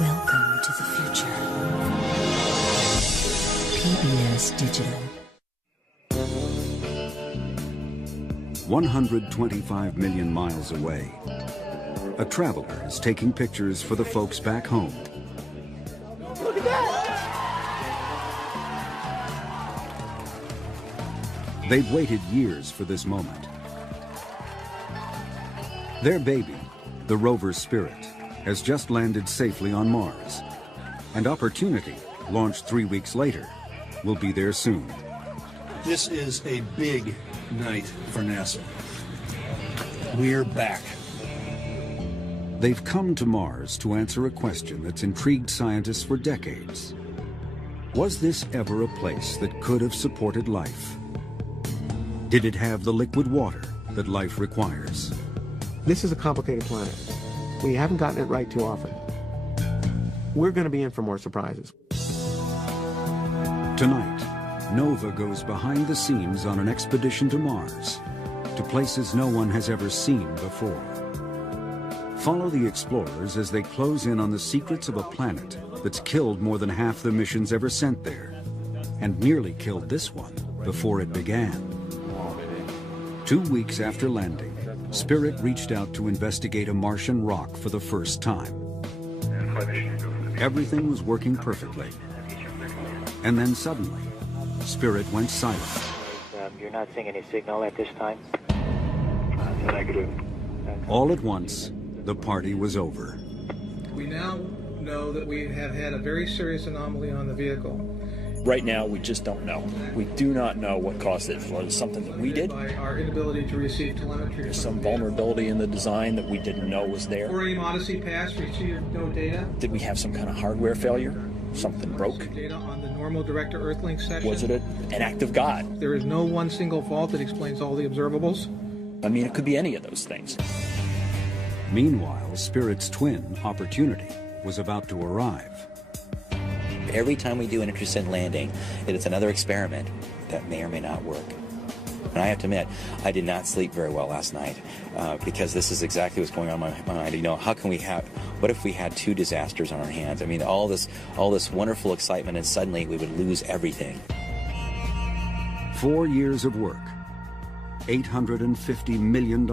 Welcome to the future. PBS Digital. 125 million miles away, a traveler is taking pictures for the folks back home. Look at that! They've waited years for this moment. Their baby, the rover Spirit, has just landed safely on Mars. And Opportunity, launched 3 weeks later, will be there soon. This is a big night for NASA. We're back. They've come to Mars to answer a question that's intrigued scientists for decades. Was this ever a place that could have supported life? Did it have the liquid water that life requires? This is a complicated planet. We haven't gotten it right too often. We're going to be in for more surprises. Tonight, Nova goes behind the scenes on an expedition to Mars, to places no one has ever seen before. Follow the explorers as they close in on the secrets of a planet that's killed more than half the missions ever sent there, and nearly killed this one before it began. 2 weeks after landing, Spirit reached out to investigate a Martian rock for the first time. Everything was working perfectly. And then suddenly, Spirit went silent. You're not seeing any signal at this time? Negative. All at once, the party was over. We now know that we have had a very serious anomaly on the vehicle. Right now, we just don't know. We do not know what caused it. Was it something that we did? By our inability to receive telemetry. There's some vulnerability in the design that we didn't know was there. For any Odyssey pass, received no data. Did we have some kind of hardware failure? Something broke? Data on the normal director Earthlink section. Was it an act of God? There is no one single fault that explains all the observables. I mean, it could be any of those things. Meanwhile, Spirit's twin, Opportunity, was about to arrive. Every time we do an intercept landing, it's another experiment that may or may not work. And I have to admit, I did not sleep very well last night because this is exactly what's going on in my mind. You know, what if we had 2 disasters on our hands? I mean, all this wonderful excitement, and suddenly we would lose everything. 4 years of work, $850 million,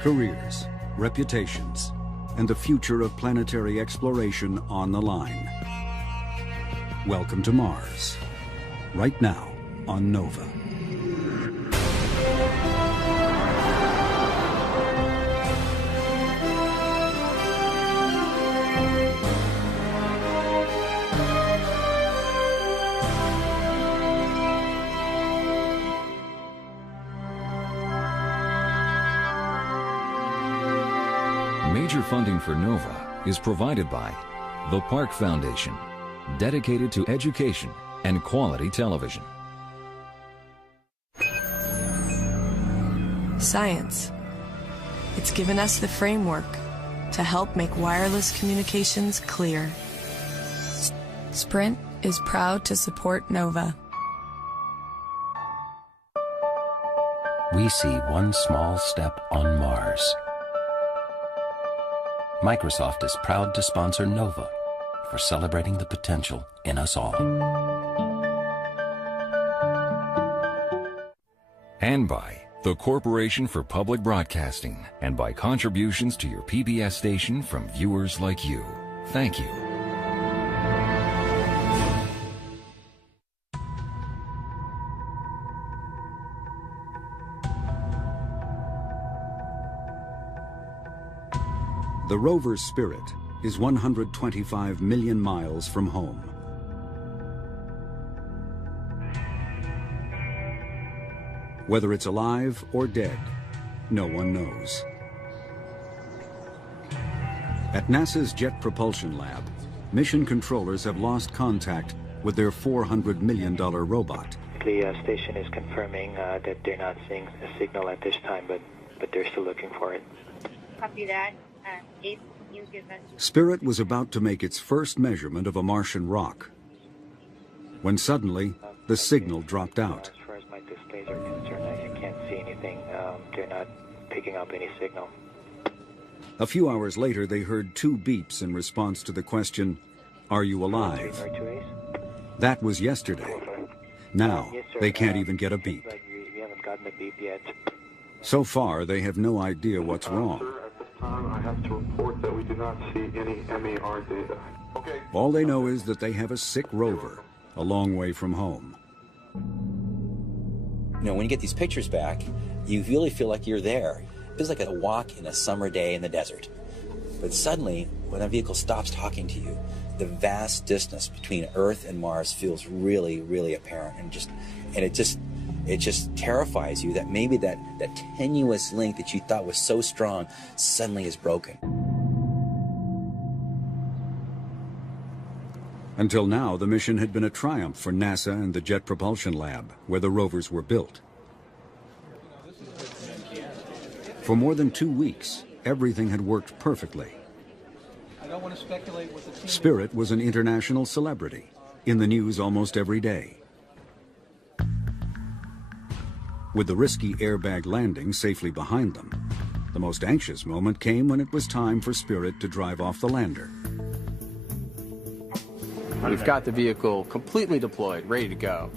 careers, reputations, and the future of planetary exploration on the line. Welcome to Mars, right now on Nova. Major funding for Nova is provided by the Park Foundation, dedicated to education and quality television. Science. It's given us the framework to help make wireless communications clear. Sprint is proud to support Nova. We see one small step on Mars. Microsoft is proud to sponsor Nova for celebrating the potential in us all. And by the Corporation for Public Broadcasting, and by contributions to your PBS station from viewers like you. Thank you. The rover Spirit is 125 million miles from home. Whether it's alive or dead, no one knows. At NASA's Jet Propulsion Lab, mission controllers have lost contact with their $400 million robot. The station is confirming that they're not seeing a signal at this time, but they're still looking for it. Copy that. If you give us... Spirit was about to make its first measurement of a Martian rock, when suddenly the signal dropped out. As far as my displays are concerned, I can't see anything. They're not picking up any signal. A few hours later, they heard 2 beeps in response to the question, "Are you alive?" That was yesterday. Now, they can't even get a beep. We haven't gotten a beep yet. So far, they have no idea what's wrong. Sir, at this time, I have to report that we do not see any MAR data. Okay. All they know is that they have a sick rover, a long way from home. You know, when you get these pictures back, you really feel like you're there. It feels like a walk in a summer day in the desert. But suddenly, when a vehicle stops talking to you, the vast distance between Earth and Mars feels really, really apparent, and it just terrifies you that maybe that tenuous link that you thought was so strong suddenly is broken. Until now, the mission had been a triumph for NASA and the Jet Propulsion Lab, where the rovers were built. For more than 2 weeks, everything had worked perfectly. I don't want to speculate what the team Spirit was an international celebrity, in the news almost every day. With the risky airbag landing safely behind them, the most anxious moment came when it was time for Spirit to drive off the lander. We've got the vehicle completely deployed, ready to go,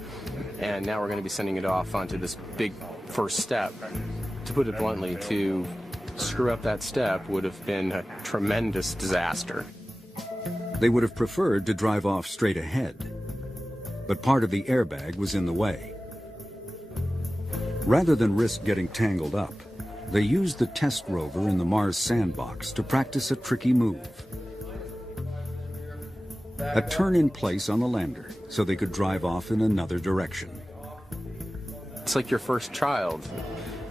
and now we're going to be sending it off onto this big first step. To put it bluntly, to screw up that step would have been a tremendous disaster. They would have preferred to drive off straight ahead, but part of the airbag was in the way. Rather than risk getting tangled up, they used the test rover in the Mars sandbox to practice a tricky move. A turn in place on the lander so they could drive off in another direction. It's like your first child.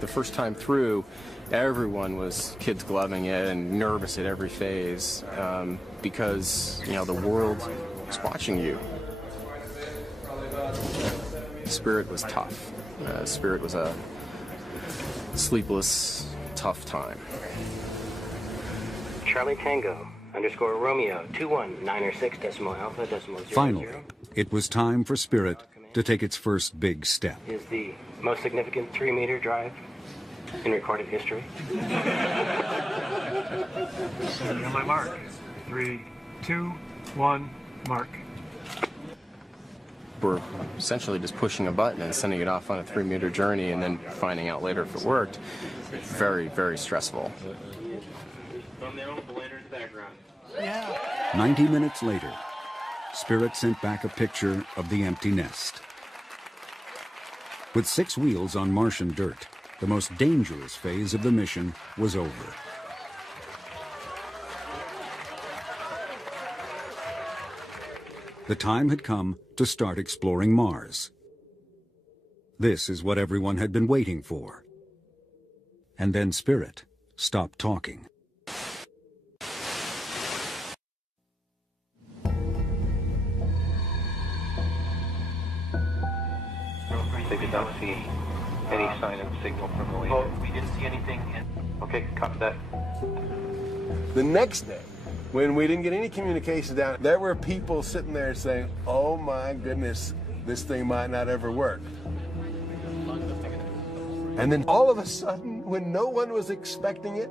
The first time through, everyone was kids gloving it and nervous at every phase because, you know, the world was watching you. Spirit was tough. Spirit was a sleepless, tough time. Charlie Tango _ Romeo 21906 decimal alpha decimal 00. Finally, it was time for Spirit to take its first big step. Is the most significant 3-meter drive in recorded history. On my mark. 3, 2, 1, mark. We're essentially just pushing a button and sending it off on a 3-meter journey and then finding out later if it worked. Very, very stressful. 90 minutes later, Spirit sent back a picture of the empty nest. With 6 wheels on Martian dirt, the most dangerous phase of the mission was over. The time had come to start exploring Mars. This is what everyone had been waiting for. And then Spirit stopped talking. They did not see any sign of signal from the lander. Oh, we didn't see anything. Okay, copy that. The next day, when we didn't get any communications down, there were people sitting there saying, "Oh my goodness, this thing might not ever work." And then all of a sudden, when no one was expecting it,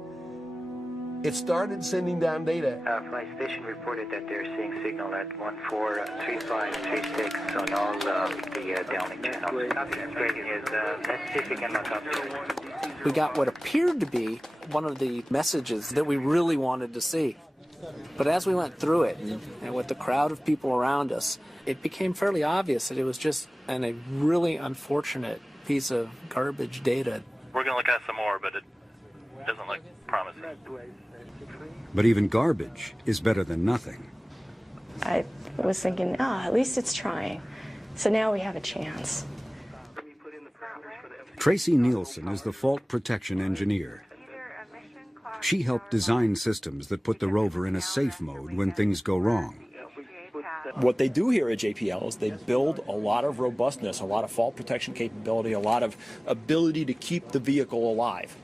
it started sending down data. Flight station reported that they're seeing signal at 143536 on all the downlink channels. That's great news. Let's see if we can look up. We got what appeared to be one of the messages that we really wanted to see. But as we went through it, and with the crowd of people around us, it became fairly obvious that it was just a really unfortunate piece of garbage data. We're going to look at some more, but it doesn't look promising. But even garbage is better than nothing. I was thinking, at least it's trying. So now we have a chance. Tracy Nielsen is the fault protection engineer. She helped design systems that put the rover in a safe mode when things go wrong. What they do here at JPL is they build a lot of robustness, a lot of fault protection capability, a lot of ability to keep the vehicle alive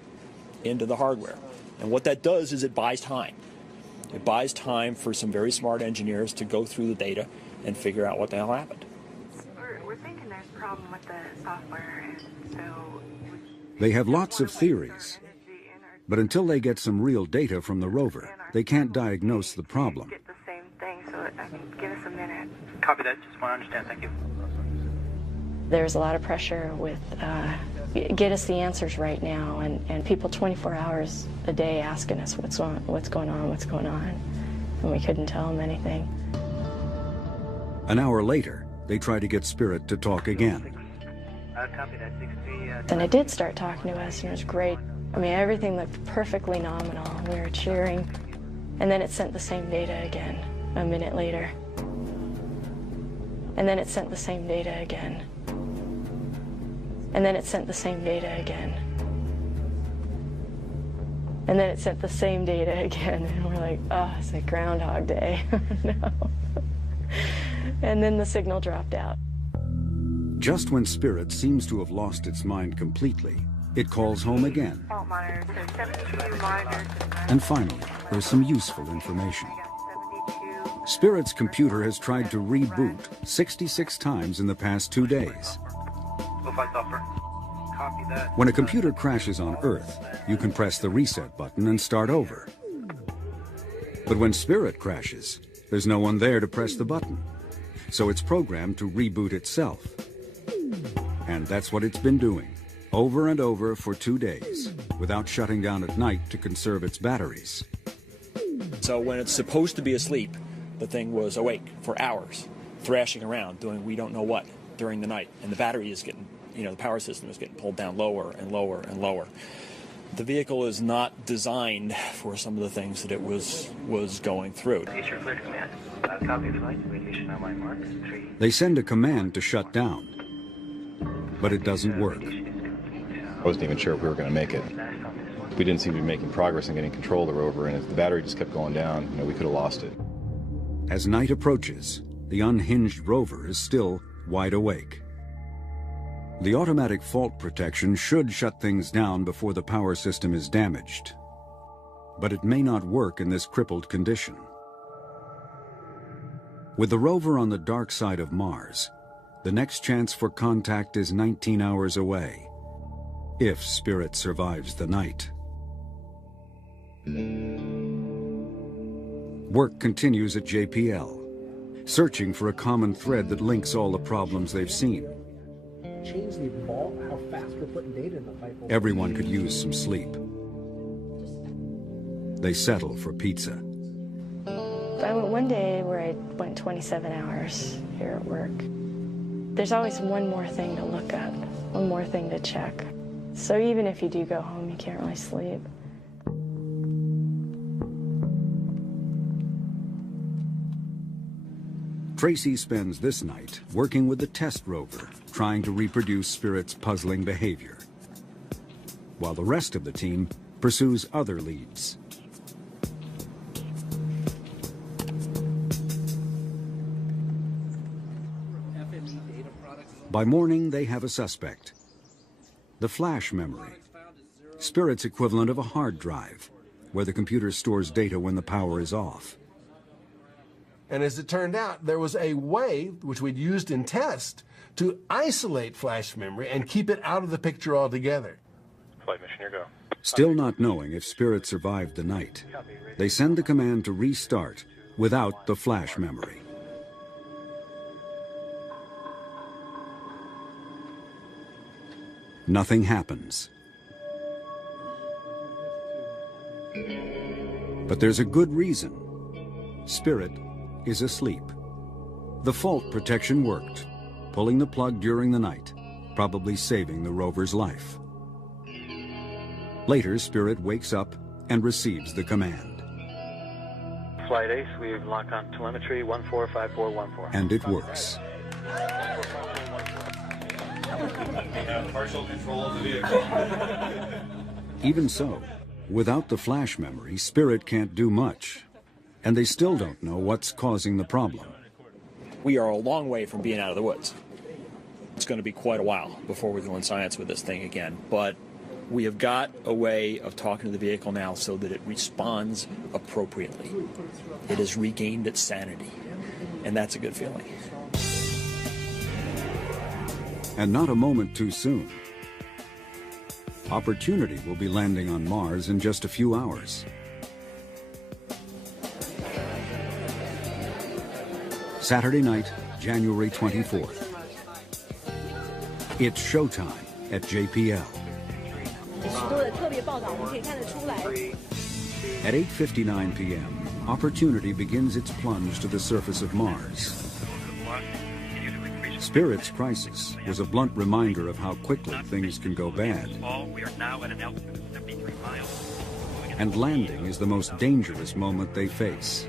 into the hardware. And what that does is it buys time. It buys time for some very smart engineers to go through the data and figure out what the hell happened. We're thinking there's a problem with the software, and so... They have lots of theories, But until they get some real data from the rover, they can't diagnose the problem. Get the same thing, so I mean, give us a minute. Copy that. Just want to understand. Thank you. There's a lot of pressure with get us the answers right now, and people 24 hours a day asking us what's going on, and we couldn't tell them anything. An hour later, they try to get Spirit to talk again. Copy that. 63. Then it did start talking to us, and it was great. I mean, everything looked perfectly nominal. We were cheering, and then it sent the same data again a minute later. And then it sent the same data again. And then it sent the same data again. And then it sent the same data again. And we're like, oh, it's like Groundhog Day. No. And then the signal dropped out. Just when Spirit seems to have lost its mind completely, it calls home again. Fault monitors, there's 72 monitors. And finally, there's some useful information. Spirit's computer has tried to reboot 66 times in the past 2 days. Copy that. When a computer crashes on Earth, you can press the reset button and start over. But when Spirit crashes, there's no one there to press the button. So it's programmed to reboot itself. And that's what it's been doing, over and over for 2 days, without shutting down at night to conserve its batteries. So when it's supposed to be asleep, the thing was awake for hours, thrashing around, doing we don't know what during the night. And the battery is getting, the power system is getting pulled down lower and lower and lower. The vehicle is not designed for some of the things that it was going through. They send a command to shut down, but it doesn't work. I wasn't even sure if we were going to make it. We didn't seem to be making progress in getting control of the rover, and if the battery just kept going down, we could have lost it. As night approaches, the unhinged rover is still wide awake. The automatic fault protection should shut things down before the power system is damaged. But it may not work in this crippled condition. With the rover on the dark side of Mars, the next chance for contact is 19 hours away, if Spirit survives the night. Work continues at JPL, searching for a common thread that links all the problems they've seen. Change the vault, how fast we're putting data in the pipe. Everyone could use some sleep. They settle for pizza. I went one day where I went 27 hours here at work. There's always one more thing to look up, one more thing to check. So even if you do go home, you can't really sleep. Tracy spends this night working with the test rover, trying to reproduce Spirit's puzzling behavior, while the rest of the team pursues other leads. By morning, they have a suspect. The flash memory, Spirit's equivalent of a hard drive, where the computer stores data when the power is off. And as it turned out, there was a way, which we'd used in test, to isolate flash memory and keep it out of the picture altogether. Flight mission, here go. Still not knowing if Spirit survived the night, they send the command to restart without the flash memory. Nothing happens. But there's a good reason. Spirit is asleep. The fault protection worked, pulling the plug during the night, probably saving the rover's life. Later, Spirit wakes up and receives the command. Flight Ace, we've locked on telemetry 145414. And it works. Partial control of the vehicle. Even so, without the flash memory, Spirit can't do much. And they still don't know what's causing the problem. We are a long way from being out of the woods. It's going to be quite a while before we're doing science with this thing again. But we have got a way of talking to the vehicle now so that it responds appropriately. It has regained its sanity. And that's a good feeling. And not a moment too soon. Opportunity will be landing on Mars in just a few hours. Saturday night, January 24th. It's showtime at JPL. At 8:59 p.m., Opportunity begins its plunge to the surface of Mars. Spirit's crisis was a blunt reminder of how quickly things can go bad. And landing is the most dangerous moment they face.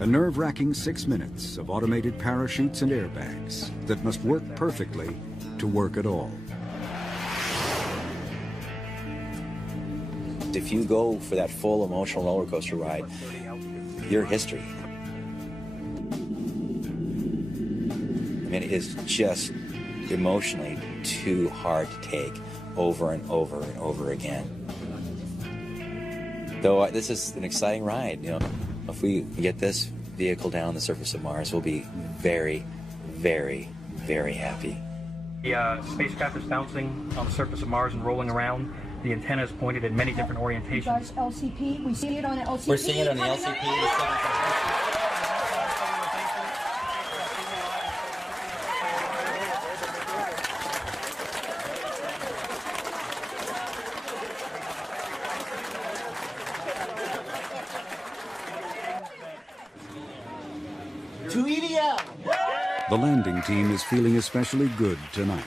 A nerve-wracking 6 minutes of automated parachutes and airbags that must work perfectly to work at all. If you go for that full emotional roller coaster ride, you're history. I mean, it is just emotionally too hard to take over and over and over again. Though this is an exciting ride, you know. If we get this vehicle down the surface of Mars, we'll be very, very, very happy. The spacecraft is bouncing on the surface of Mars and rolling around. The antenna is pointed in many different orientations. LCP, we see it on the LCP. We're seeing it on the LCP. The landing team is feeling especially good tonight.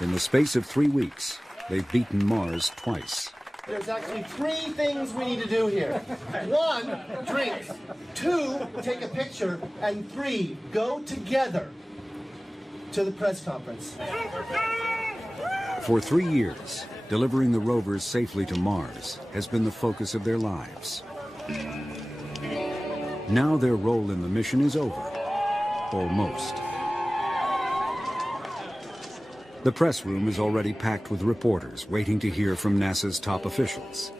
In the space of 3 weeks, they've beaten Mars twice. There's actually 3 things we need to do here. 1, drinks. 2, take a picture. And 3, go together to the press conference. For 3 years, delivering the rovers safely to Mars has been the focus of their lives. Now their role in the mission is over. Almost. The press room is already packed with reporters waiting to hear from NASA's top officials.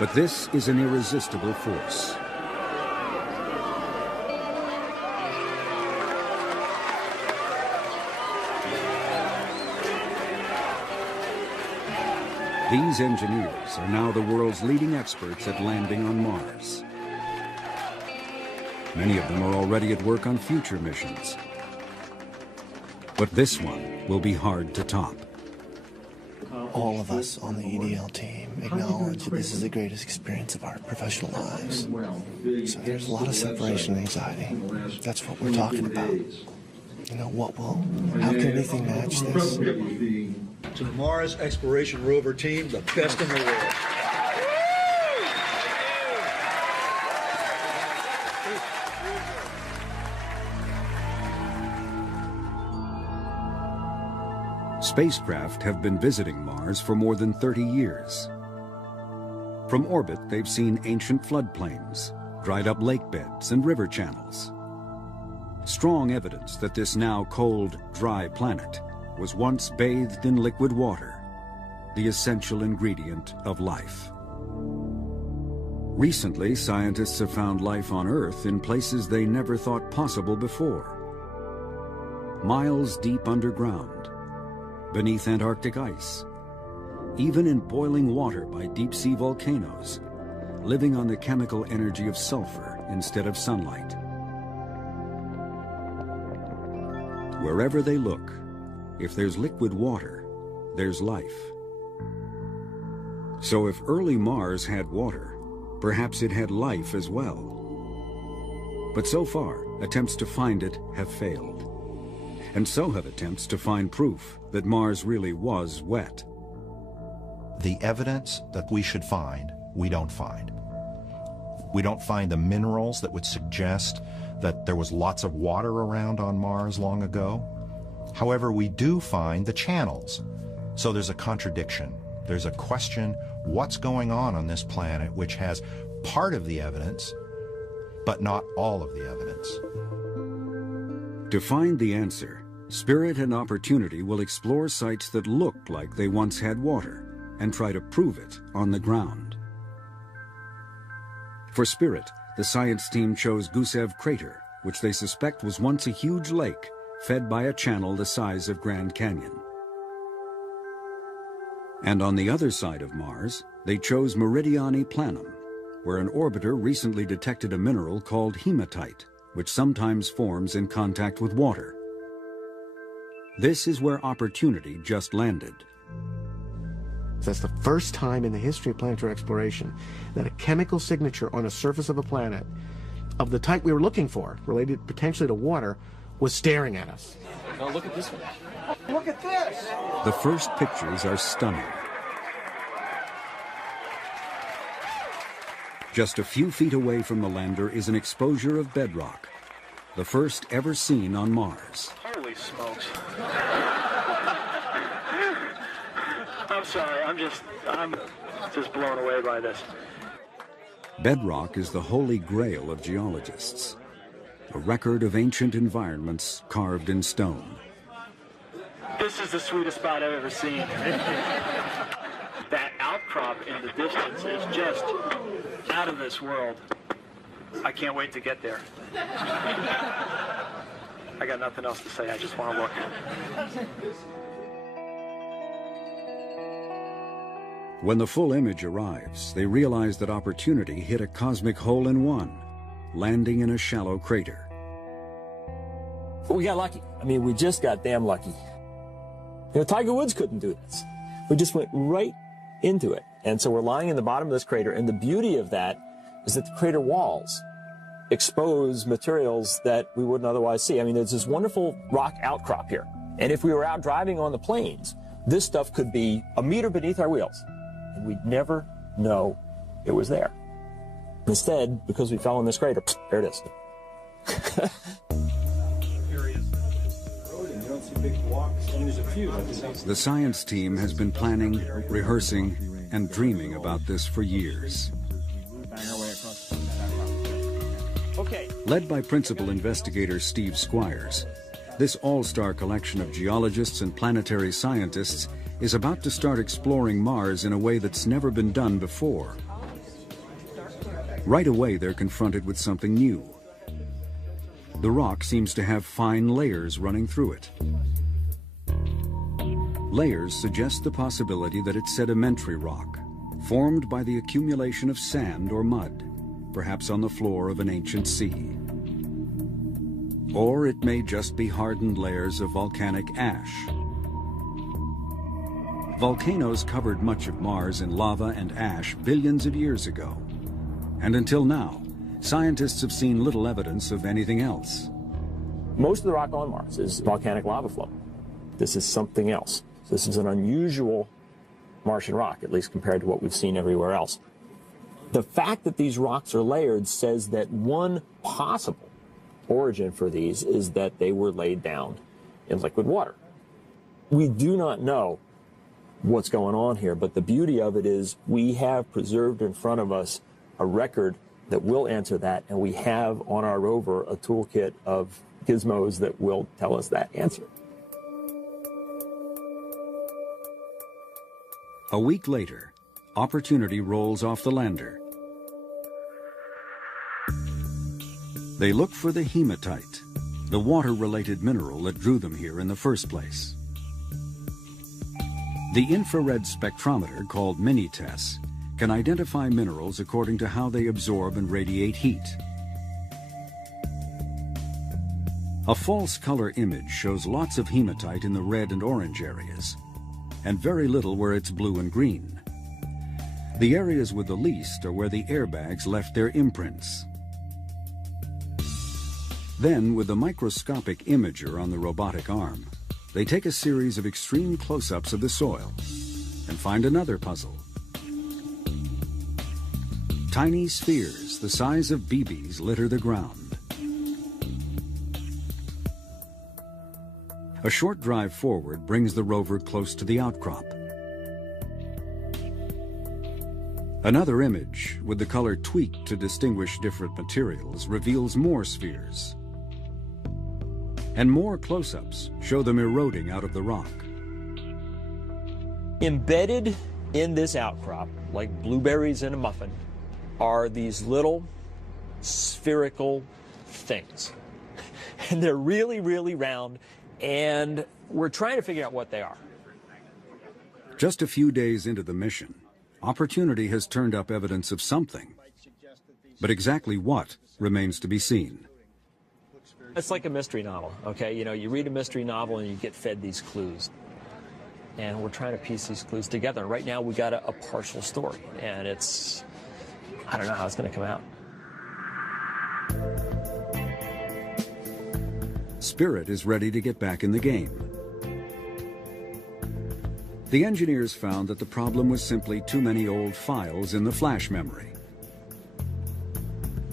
But this is an irresistible force. These engineers are now the world's leading experts at landing on Mars. Many of them are already at work on future missions. But this one will be hard to top. All of us on the EDL team acknowledge that this is the greatest experience of our professional lives. So there's a lot of separation anxiety. That's what we're talking about. You know, how can anything match this? To the Mars Exploration Rover team, the best in the world. Spacecraft have been visiting Mars for more than 30 years. From orbit, they've seen ancient floodplains, dried up lake beds and river channels. Strong evidence that this now cold, dry planet was once bathed in liquid water, the essential ingredient of life. Recently, scientists have found life on Earth in places they never thought possible before. Miles deep underground, beneath Antarctic ice, even in boiling water by deep-sea volcanoes, living on the chemical energy of sulfur instead of sunlight. Wherever they look, if there's liquid water, there's life. So if early Mars had water, perhaps it had life as well. But so far, attempts to find it have failed. And so have attempts to find proof that Mars really was wet. The evidence that we should find, we don't find. We don't find the minerals that would suggest that there was lots of water around on Mars long ago. However, we do find the channels. So there's a contradiction. There's a question, what's going on this planet which has part of the evidence, but not all of the evidence? To find the answer, Spirit and Opportunity will explore sites that look like they once had water and try to prove it on the ground. For Spirit, the science team chose Gusev Crater, which they suspect was once a huge lake fed by a channel the size of Grand Canyon. And on the other side of Mars, they chose Meridiani Planum, where an orbiter recently detected a mineral called hematite, which sometimes forms in contact with water. This is where Opportunity just landed. That's the first time in the history of planetary exploration that a chemical signature on a surface of a planet of the type we were looking for, related potentially to water, was staring at us. Now look at this one. Look at this! The first pictures are stunning. Just a few feet away from the lander is an exposure of bedrock, the first ever seen on Mars. Holy smokes. I'm sorry, I'm just blown away by this. Bedrock is the holy grail of geologists, a record of ancient environments carved in stone. This is the sweetest spot I've ever seen. That outcrop in the distance is just out of this world. I can't wait to get there. I got nothing else to say, I just want to look. When the full image arrives, they realize that Opportunity hit a cosmic hole-in-one, landing in a shallow crater. We got lucky. I mean, we just got damn lucky. You know, Tiger Woods couldn't do this. We just went right into it. And so we're lying in the bottom of this crater, and the beauty of that is that the crater walls expose materials that we wouldn't otherwise see. I mean, there's this wonderful rock outcrop here. And if we were out driving on the plains, this stuff could be a meter beneath our wheels, and we'd never know it was there. Instead, because we fell in this crater, there it is. The science team has been planning, rehearsing, and dreaming about this for years. Led by principal investigator Steve Squires, this all-star collection of geologists and planetary scientists is about to start exploring Mars in a way that's never been done before. Right away, they're confronted with something new. The rock seems to have fine layers running through it. Layers suggest the possibility that it's sedimentary rock, formed by the accumulation of sand or mud, perhaps on the floor of an ancient sea. Or it may just be hardened layers of volcanic ash. Volcanoes covered much of Mars in lava and ash billions of years ago. And until now, scientists have seen little evidence of anything else. Most of the rock on Mars is volcanic lava flow. This is something else. This is an unusual Martian rock, at least compared to what we've seen everywhere else. The fact that these rocks are layered says that one possible origin for these is that they were laid down in liquid water. We do not know what's going on here, but the beauty of it is we have preserved in front of us a record that will answer that, and we have on our rover a toolkit of gizmos that will tell us that answer. A week later, Opportunity rolls off the lander. They look for the hematite, the water-related mineral that drew them here in the first place. The infrared spectrometer, called Mini-TESS, can identify minerals according to how they absorb and radiate heat. A false color image shows lots of hematite in the red and orange areas, and very little where it's blue and green. The areas with the least are where the airbags left their imprints. Then, with the microscopic imager on the robotic arm, they take a series of extreme close-ups of the soil and find another puzzle. Tiny spheres the size of BBs litter the ground. A short drive forward brings the rover close to the outcrop. Another image, with the color tweaked to distinguish different materials, reveals more spheres. And more close-ups show them eroding out of the rock. Embedded in this outcrop, like blueberries in a muffin, are these little spherical things. and they're really, really round, and we're trying to figure out what they are. Just a few days into the mission, Opportunity has turned up evidence of something, but exactly what remains to be seen. It's like a mystery novel, okay? You know, you read a mystery novel and you get fed these clues. And we're trying to piece these clues together. Right now we got a partial story, and it's, I don't know how it's going to come out. Spirit is ready to get back in the game. The engineers found that the problem was simply too many old files in the flash memory.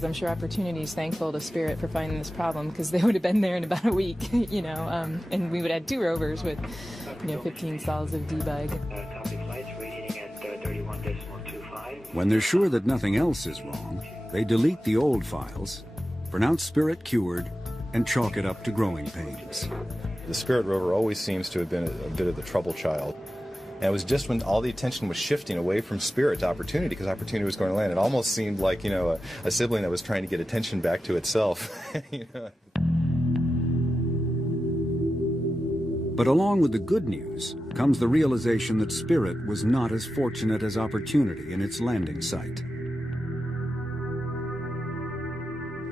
I'm sure Opportunity is thankful to Spirit for finding this problem, because they would have been there in about a week, you know, and we would have had 2 rovers with, you know, 15 stalls of debug. When they're sure that nothing else is wrong, they delete the old files, pronounce Spirit cured, and chalk it up to growing pains. The Spirit rover always seems to have been a bit of the trouble child. And it was just when all the attention was shifting away from Spirit to Opportunity, because Opportunity was going to land. It almost seemed like, you know, a sibling that was trying to get attention back to itself. You know? But along with the good news comes the realization that Spirit was not as fortunate as Opportunity in its landing site.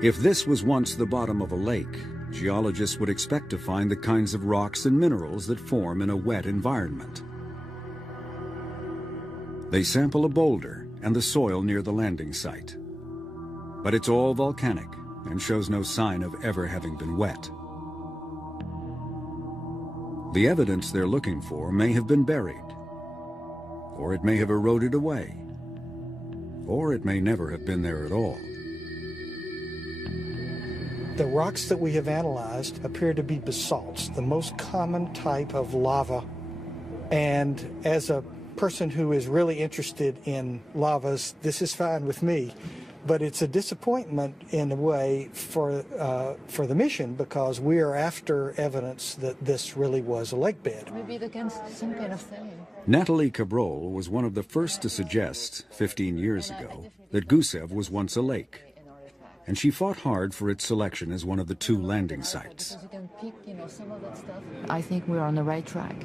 If this was once the bottom of a lake, geologists would expect to find the kinds of rocks and minerals that form in a wet environment. They sample a boulder and the soil near the landing site. But it's all volcanic and shows no sign of ever having been wet. The evidence they're looking for may have been buried, or it may have eroded away, or it may never have been there at all. The rocks that we have analyzed appear to be basalts, the most common type of lava. And as a person who is really interested in lavas, this is fine with me. But it's a disappointment in a way for the mission, because we are after evidence that this really was a lake bed. Maybe they can some kind of thing. Natalie Cabrol was one of the first to suggest, 15 years ago, that Gusev was once a lake. And she fought hard for its selection as one of the 2 landing sites. I think we're on the right track.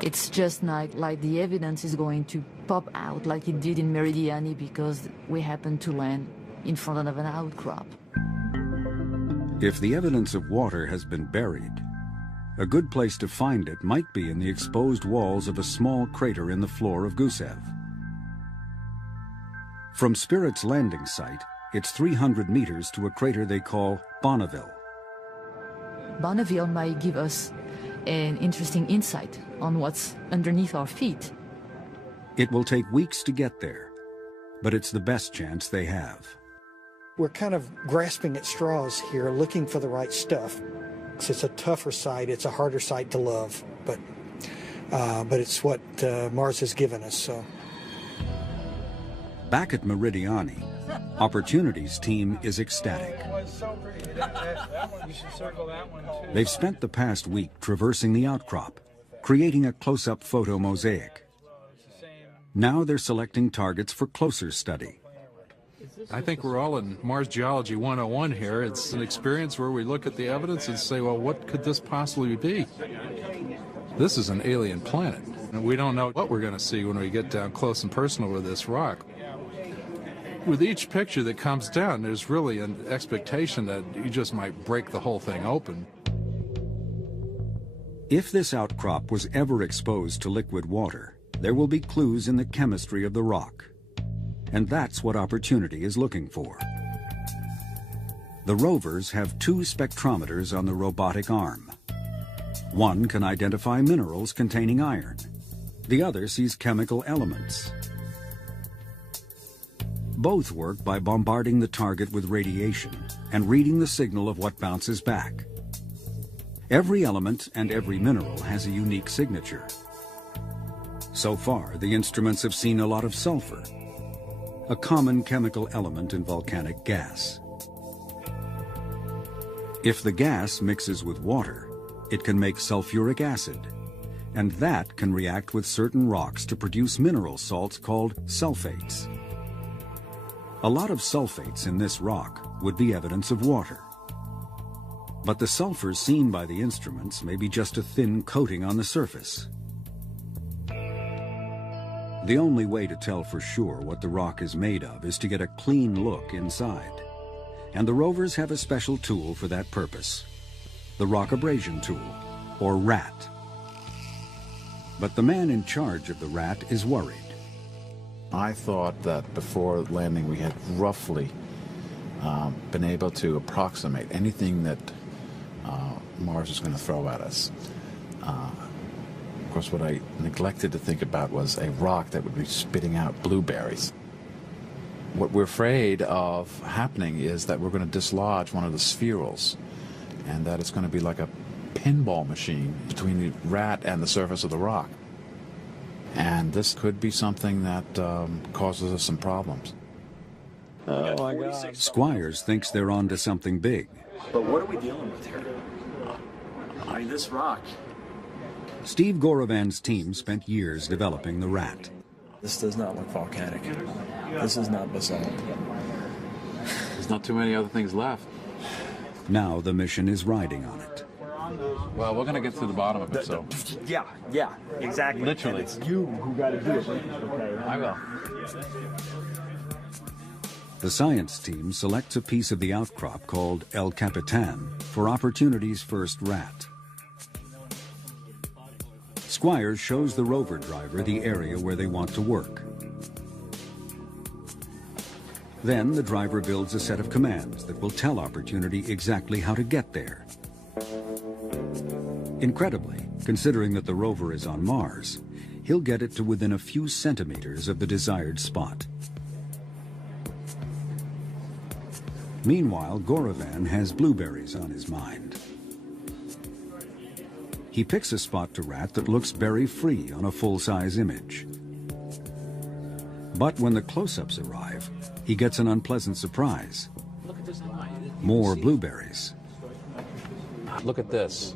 It's just like the evidence is going to pop out like it did in Meridiani, because we happen to land in front of an outcrop. If the evidence of water has been buried, a good place to find it might be in the exposed walls of a small crater in the floor of Gusev. From Spirit's landing site, it's 300 meters to a crater they call Bonneville. Bonneville might give us an interesting insight on what's underneath our feet. It will take weeks to get there, but it's the best chance they have. We're kind of grasping at straws here, looking for the right stuff. It's a tougher site, it's a harder site to love, but it's what Mars has given us. So. Back at Meridiani, Opportunity's team is ecstatic. They've spent the past week traversing the outcrop, creating a close-up photo mosaic. Now they're selecting targets for closer study. I think we're all in Mars Geology 101 here. It's an experience where we look at the evidence and say, well, what could this possibly be? This is an alien planet, and we don't know what we're going to see when we get down close and personal with this rock. With each picture that comes down, there's really an expectation that you just might break the whole thing open. If this outcrop was ever exposed to liquid water, there will be clues in the chemistry of the rock. And that's what Opportunity is looking for. The rovers have 2 spectrometers on the robotic arm. One can identify minerals containing iron. The other sees chemical elements. Both work by bombarding the target with radiation and reading the signal of what bounces back. Every element and every mineral has a unique signature. So far, the instruments have seen a lot of sulfur, a common chemical element in volcanic gas. If the gas mixes with water, it can make sulfuric acid, and that can react with certain rocks to produce mineral salts called sulfates. A lot of sulfates in this rock would be evidence of water. But the sulfur seen by the instruments may be just a thin coating on the surface. The only way to tell for sure what the rock is made of is to get a clean look inside. And the rovers have a special tool for that purpose, the rock abrasion tool, or RAT. But the man in charge of the RAT is worried. I thought that before landing we had roughly been able to approximate anything that Mars was going to throw at us. Of course, what I neglected to think about was a rock that would be spitting out blueberries. What we're afraid of happening is that we're going to dislodge one of the spherules, and that it's going to be like a pinball machine between the RAT and the surface of the rock. And this could be something that causes us some problems. Oh my God. Squires thinks they're onto something big. But what are we dealing with here? I mean, this rock. Steve Gorovan's team spent years developing the RAT. This does not look volcanic. This is not basalt. There's not too many other things left. Now the mission is riding on it. Well, we're going to get to the bottom of it, so... Yeah, exactly. Literally. And it's you who got to do it. Okay, I will. The science team selects a piece of the outcrop called El Capitan for Opportunity's first RAT. Squires shows the rover driver the area where they want to work. Then the driver builds a set of commands that will tell Opportunity exactly how to get there. Incredibly, considering that the rover is on Mars, he'll get it to within a few centimeters of the desired spot. Meanwhile, Gorovan has blueberries on his mind. He picks a spot to RAT that looks berry-free on a full-size image. But when the close-ups arrive, he gets an unpleasant surprise. More blueberries. Look at this.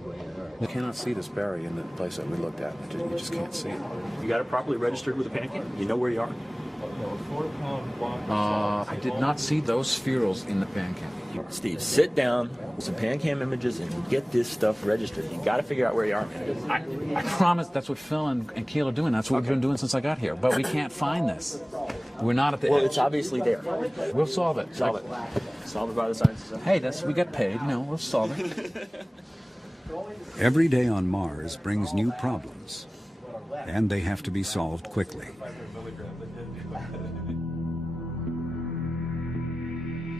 You cannot see this berry in the place that we looked at. You just can't see it. You got it properly registered with a pan can? You know where you are? I did not see those spherules in the pan can. Steve, sit down with some pan cam images and get this stuff registered. You got to figure out where you are, man. I promise that's what Phil and Keel are doing. That's what we've been doing since I got here. But we can't find this. We're not at the Well, edge. it's obviously there. We'll solve it. Solve it. Solve it by the science. Hey, we get paid. You know, we'll solve it. Every day on Mars brings new problems, and they have to be solved quickly.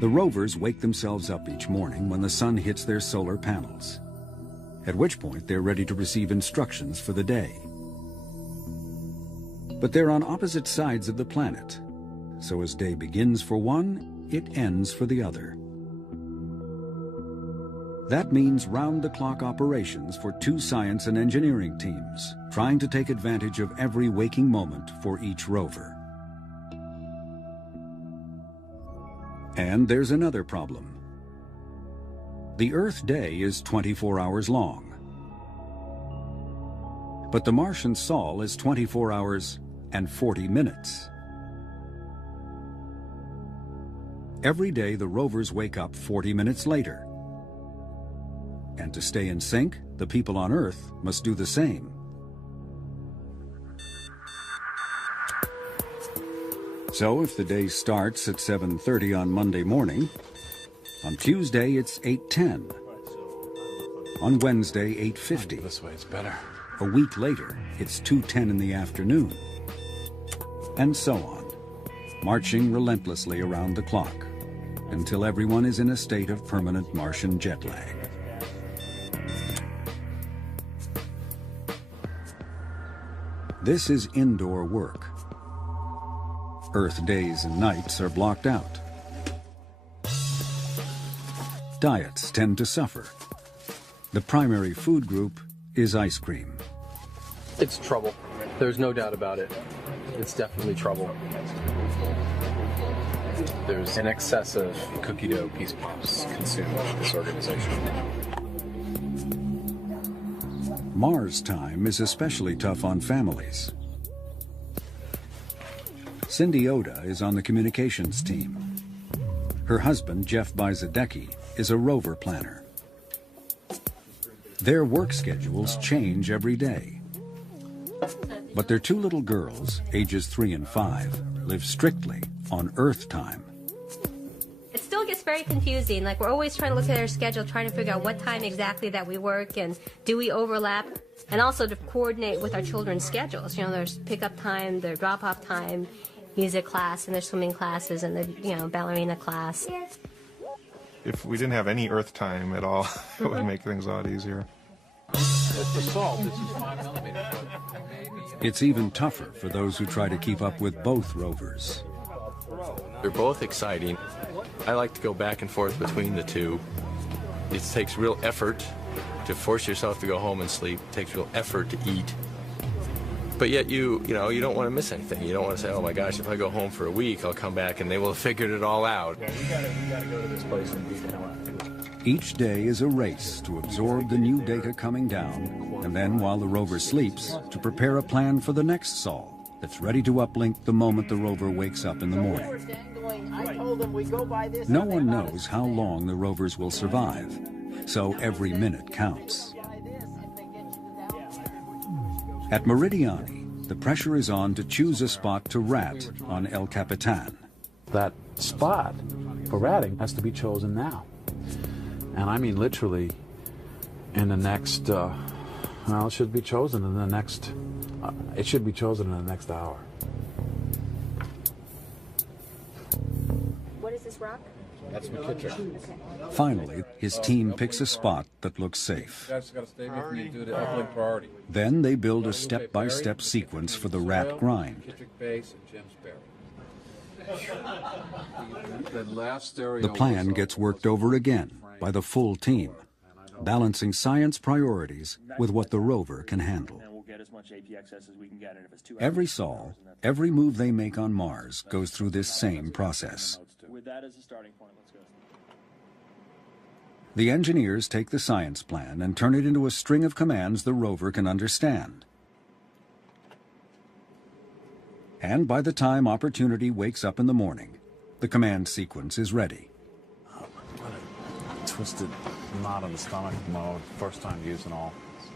The rovers wake themselves up each morning when the sun hits their solar panels, at which point they're ready to receive instructions for the day. But they're on opposite sides of the planet, so as day begins for one, it ends for the other. That means round-the-clock operations for two science and engineering teams, trying to take advantage of every waking moment for each rover. And there's another problem. The Earth day is 24 hours long, but the Martian sol is 24 hours and 40 minutes. Every day the rovers wake up 40 minutes later. And to stay in sync, the people on Earth must do the same. So if the day starts at 7:30 on Monday morning, on Tuesday it's 8:10. On Wednesday, 8:50. This way, it's better. A week later, it's 2:10 in the afternoon. And so on, marching relentlessly around the clock until everyone is in a state of permanent Martian jet lag. This is indoor work. Earth days and nights are blocked out. Diets tend to suffer. The primary food group is ice cream. It's trouble. There's no doubt about it. It's definitely trouble. There's an excess of cookie dough piece pops consumed by this organization. Mars time is especially tough on families. Cindy Oda is on the communications team. Her husband, Jeff Bizadecki, is a rover planner. Their work schedules change every day. But their two little girls, ages 3 and 5, live strictly on Earth time. It still gets very confusing. Like, we're always trying to look at our schedule, trying to figure out what time exactly that we work and do we overlap, and also to coordinate with our children's schedules. You know, there's pickup time, their drop-off time, music class, and their swimming classes, and the, you know, ballerina class. If we didn't have any Earth time at all, it would make things a lot easier. It's the salt. This is 5mm. It's even tougher for those who try to keep up with both rovers. They're both exciting. I like to go back and forth between the two. It takes real effort to force yourself to go home and sleep. It takes real effort to eat. But yet you don't want to miss anything. You don't want to say, oh my gosh, if I go home for a week, I'll come back and they will have figured it all out. Yeah, we gotta go to this place and beat them up. Each day is a race to absorb the new data coming down, and then while the rover sleeps, to prepare a plan for the next sol that's ready to uplink the moment the rover wakes up in the morning. No one knows how long the rovers will survive, so every minute counts. At Meridiani, the pressure is on to choose a spot to rat on El Capitan. That spot for ratting has to be chosen now. And I mean literally in the next, well, it should be chosen in the next, hour. What is this rock? That's McKittrick. Okay. Finally, his team picks a spot that looks safe. You guys got to stay with me and do the uplink priority. Then they build a step-by-step sequence for the rat grind. McKittrick Base and James Berry. The plan gets worked over again by the full team, balancing science priorities with what the rover can handle. Every sol, every move they make on Mars goes through this same process. With that as a starting point, let's go. The engineers take the science plan and turn it into a string of commands the rover can understand. And by the time Opportunity wakes up in the morning, the command sequence is ready. Twisted knot in the stomach mode, first time using all.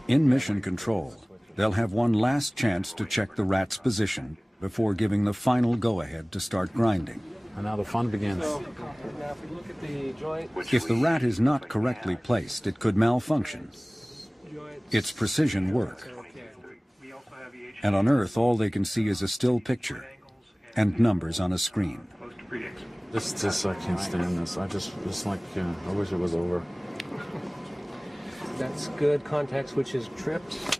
In mission control, they'll have one last chance to check the rat's position before giving the final go-ahead to start grinding. And now the fun begins. If the rat is not correctly placed, it could malfunction. It's precision work. And on Earth, all they can see is a still picture and numbers on a screen. This, I can't stand this. It's like, I wish it was over. That's good. Contact switch is tripped.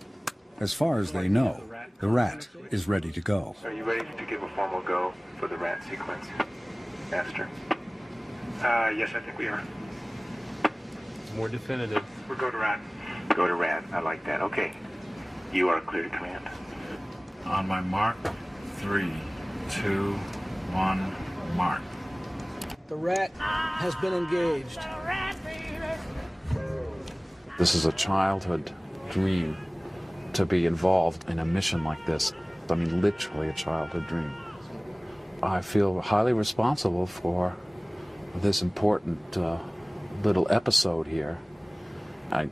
As far as they know, the rat is ready to go. Are you ready to give a formal go for the rat sequence, Master? Yes, I think we are. More definitive. We'll go to rat. Go to rat. I like that. Okay. You are clear to command. On my mark, 3, 2, 1, mark. The rat has been engaged. This is a childhood dream to be involved in a mission like this. I mean, literally a childhood dream. I feel highly responsible for this important little episode here. I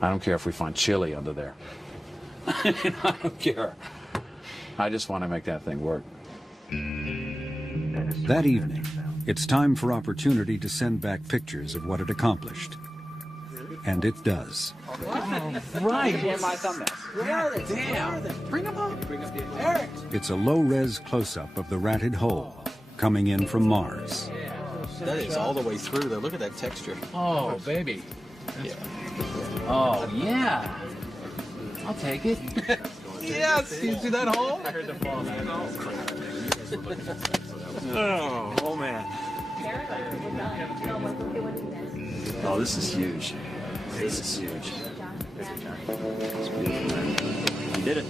don't care if we find chili under there. I don't care. I just want to make that thing work. That evening, it's time for Opportunity to send back pictures of what it accomplished. And it does. Right. Damn. Bring them up. Eric. It's a low-res close-up of the ratted hole coming in from Mars. That is all the way through there. Look at that texture. Oh, baby. Yeah. Oh, yeah. I'll take it. Yes. You see that hole? I heard the fall. Oh, man. Oh, this is huge. This is huge. It's beautiful, man. You did it.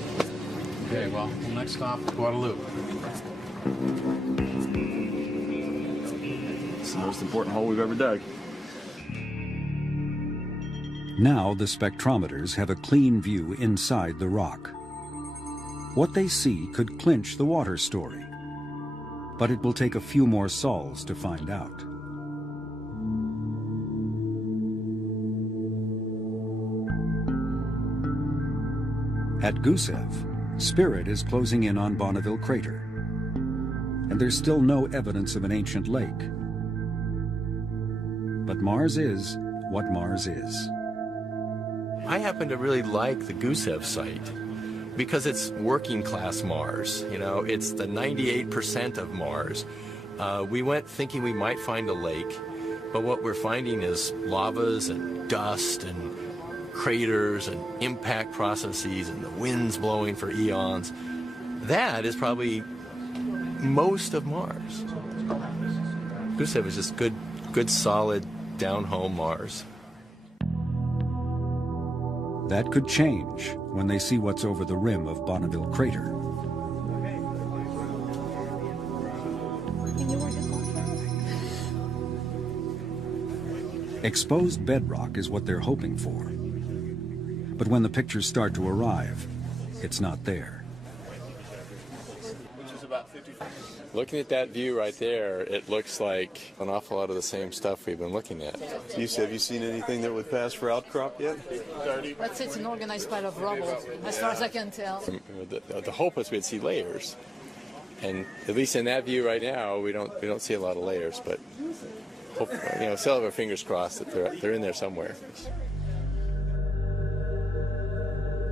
Okay, well, next stop, Guadalupe. It's the most important hole we've ever dug. Now the spectrometers have a clean view inside the rock. What they see could clinch the water story, but it will take a few more sols to find out. At Gusev, Spirit is closing in on Bonneville Crater, and there's still no evidence of an ancient lake. But Mars is what Mars is. I happen to really like the Gusev site because it's working class Mars. You know, it's the 98% of Mars. We went thinking we might find a lake, but what we're finding is lavas and dust and craters and impact processes and the winds blowing for eons. That is probably most of Mars. Gusev is just good solid down-home Mars. That could change when they see what's over the rim of Bonneville Crater. Exposed bedrock is what they're hoping for. But when the pictures start to arrive, it's not there. Looking at that view right there, it looks like an awful lot of the same stuff we've been looking at. Have you seen anything that would pass for outcrop yet? Let's say it's an organized pile of rubble, as far as I can tell. The hope was we'd see layers, and at least in that view right now, we don't see a lot of layers. But hope, still have our fingers crossed that they're in there somewhere.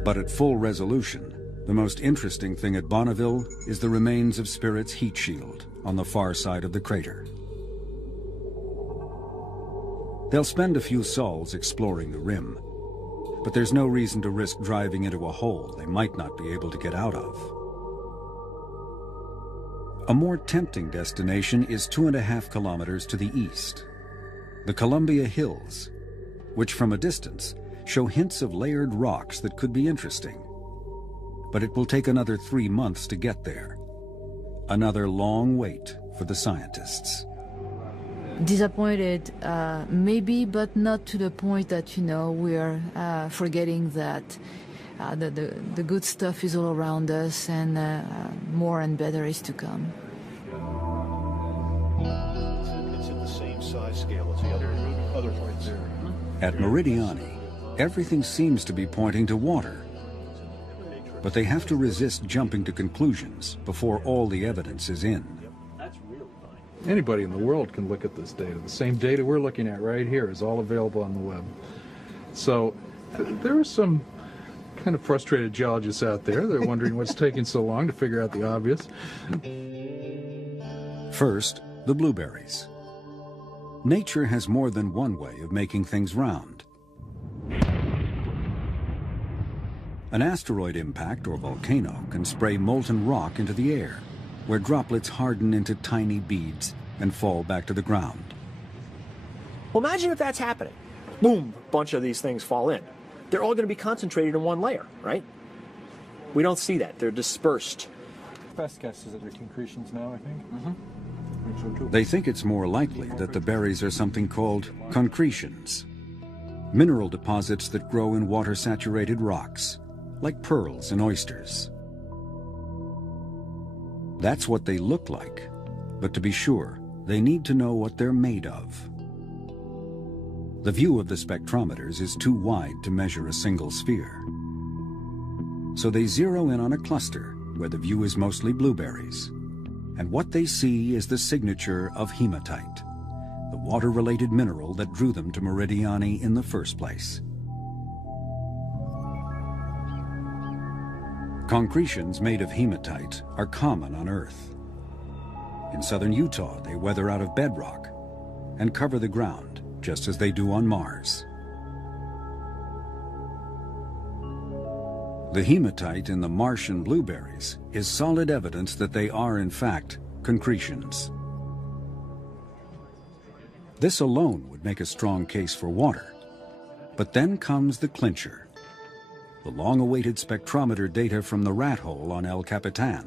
But at full resolution, the most interesting thing at Bonneville is the remains of Spirit's heat shield on the far side of the crater. They'll spend a few sols exploring the rim, but there's no reason to risk driving into a hole they might not be able to get out of. A more tempting destination is 2.5 kilometers to the east, the Columbia Hills, which from a distance show hints of layered rocks that could be interesting. But it will take another 3 months to get there. Another long wait for the scientists. Disappointed, maybe, but not to the point that, we're forgetting that the good stuff is all around us and more and better is to come. It's at the same size scale as the other points there. At Meridiani, everything seems to be pointing to water. But they have to resist jumping to conclusions before all the evidence is in. Anybody in the world can look at this data. The same data we're looking at right here is all available on the web. So there are some kind of frustrated geologists out there. They're wondering what's taking so long to figure out the obvious. First, the blueberries. Nature has more than one way of making things round. An asteroid impact or volcano can spray molten rock into the air, where droplets harden into tiny beads and fall back to the ground. Well, imagine if that's happening. Boom, a bunch of these things fall in. They're all going to be concentrated in one layer, right? We don't see that. They're dispersed. Best guess is that they're concretions now, I think. They think it's more likely that the berries are something called concretions, mineral deposits that grow in water-saturated rocks, like pearls and oysters. That's what they look like, but to be sure, they need to know what they're made of. The view of the spectrometers is too wide to measure a single sphere. So they zero in on a cluster where the view is mostly blueberries. And what they see is the signature of hematite, the water-related mineral that drew them to Meridiani in the first place. Concretions made of hematite are common on Earth. In southern Utah, they weather out of bedrock and cover the ground, just as they do on Mars. The hematite in the Martian blueberries is solid evidence that they are, in fact, concretions. This alone would make a strong case for water. But then comes the clincher, the long-awaited spectrometer data from the rat hole on El Capitan.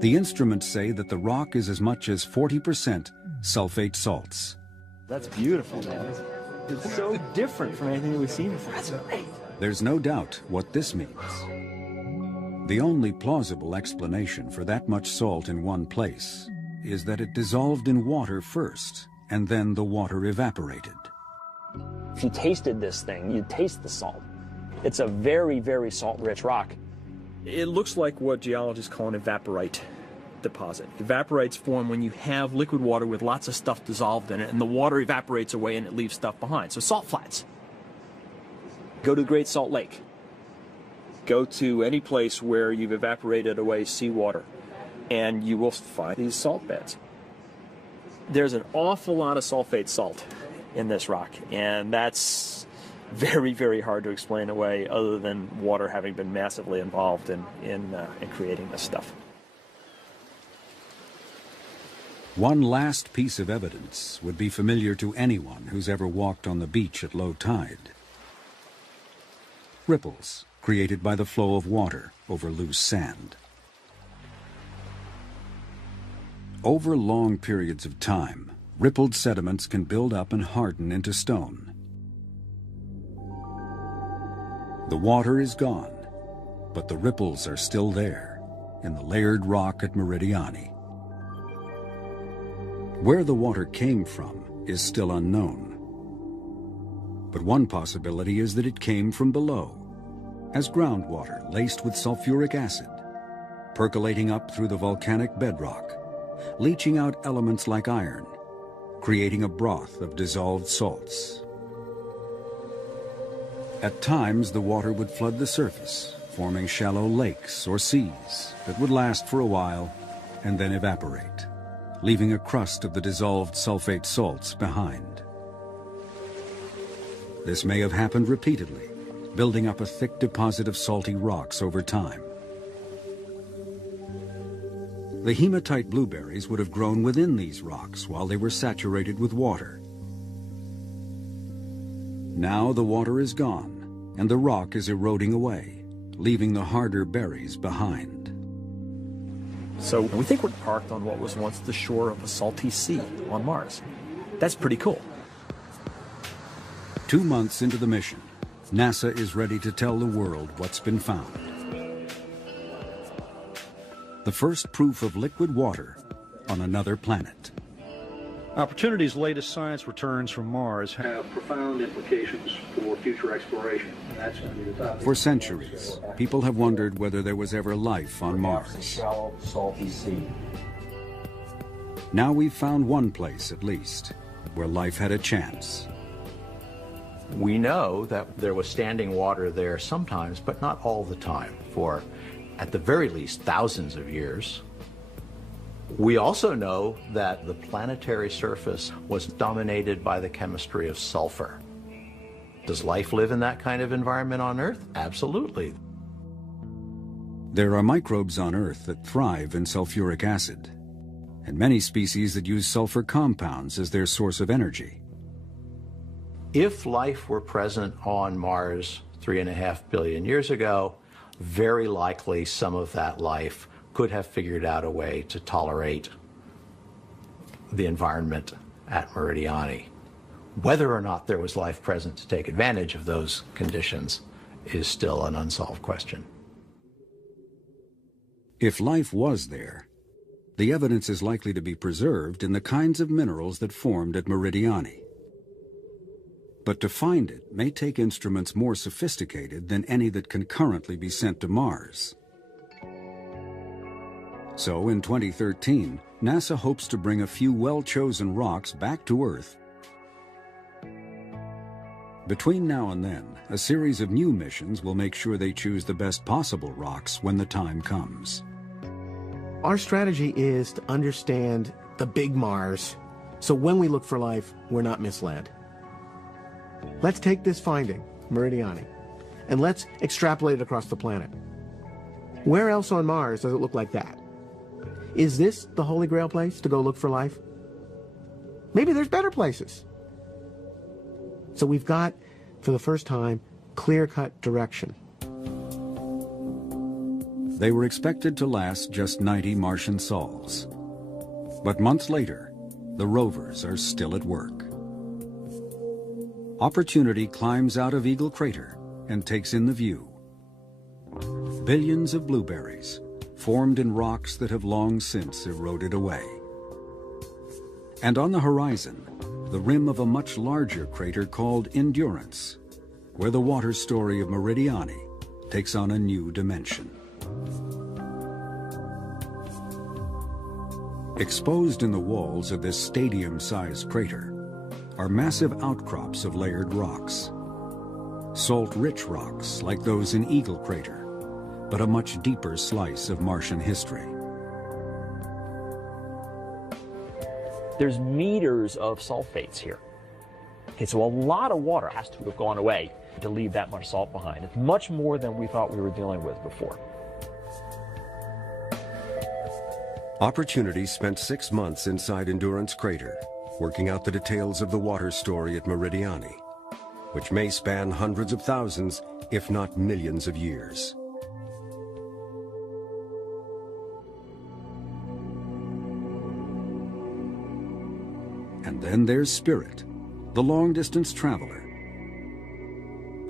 The instruments say that the rock is as much as 40% sulfate salts. That's beautiful, man. It's so different from anything that we've seen before. That's great. There's no doubt what this means. The only plausible explanation for that much salt in one place is that it dissolved in water first, and then the water evaporated. If you tasted this thing, you'd taste the salt. It's a very, very salt-rich rock. It looks like what geologists call an evaporite deposit. Evaporites form when you have liquid water with lots of stuff dissolved in it, and the water evaporates away and it leaves stuff behind. So salt flats. Go to the Great Salt Lake. Go to any place where you've evaporated away seawater, and you will find these salt beds. There's an awful lot of sulfate salt in this rock, and that's very, very hard to explain away other than water having been massively involved in creating this stuff. One last piece of evidence would be familiar to anyone who's ever walked on the beach at low tide. Ripples created by the flow of water over loose sand. Over long periods of time, rippled sediments can build up and harden into stone. The water is gone, but the ripples are still there in the layered rock at Meridiani. Where the water came from is still unknown. But one possibility is that it came from below, as groundwater laced with sulfuric acid, percolating up through the volcanic bedrock, leaching out elements like iron, creating a broth of dissolved salts. At times, the water would flood the surface, forming shallow lakes or seas that would last for a while and then evaporate, leaving a crust of the dissolved sulfate salts behind. This may have happened repeatedly, building up a thick deposit of salty rocks over time. The hematite blueberries would have grown within these rocks while they were saturated with water. Now the water is gone, and the rock is eroding away, leaving the harder berries behind. So we think we're parked on what was once the shore of a salty sea on Mars. That's pretty cool. 2 months into the mission, NASA is ready to tell the world what's been found. The first proof of liquid water on another planet. Opportunity's latest science returns from Mars have profound implications for future exploration. And that's going to be the topic. For centuries, people have wondered whether there was ever life on Mars. Shallow, salty sea. Now we've found one place, at least, where life had a chance. We know that there was standing water there sometimes, but not all the time, for at the very least thousands of years. We also know that the planetary surface was dominated by the chemistry of sulfur. Does life live in that kind of environment on Earth? Absolutely. There are microbes on Earth that thrive in sulfuric acid, and many species that use sulfur compounds as their source of energy. If life were present on Mars 3.5 billion years ago, very likely some of that life could have figured out a way to tolerate the environment at Meridiani. Whether or not there was life present to take advantage of those conditions is still an unsolved question. If life was there, the evidence is likely to be preserved in the kinds of minerals that formed at Meridiani. But to find it may take instruments more sophisticated than any that can currently be sent to Mars. So in 2013, NASA hopes to bring a few well-chosen rocks back to Earth. Between now and then, a series of new missions will make sure they choose the best possible rocks when the time comes. Our strategy is to understand the big Mars, so when we look for life, we're not misled. Let's take this finding, Meridiani, and let's extrapolate it across the planet. Where else on Mars does it look like that? Is this the Holy Grail place to go look for life? Maybe there's better places. So we've got, for the first time, clear-cut direction. They were expected to last just 90 Martian sols. But months later, the rovers are still at work. Opportunity climbs out of Eagle Crater and takes in the view. Billions of blueberries, formed in rocks that have long since eroded away. And on the horizon, the rim of a much larger crater called Endurance, where the water story of Meridiani takes on a new dimension. Exposed in the walls of this stadium-sized crater are massive outcrops of layered rocks. Salt-rich rocks like those in Eagle Crater, but a much deeper slice of Martian history. There's meters of sulfates here. Okay, so a lot of water has to have gone away to leave that much salt behind. It's much more than we thought we were dealing with before. Opportunity spent 6 months inside Endurance Crater, working out the details of the water story at Meridiani, which may span hundreds of thousands, if not millions of years. And then there's Spirit, the long-distance traveler.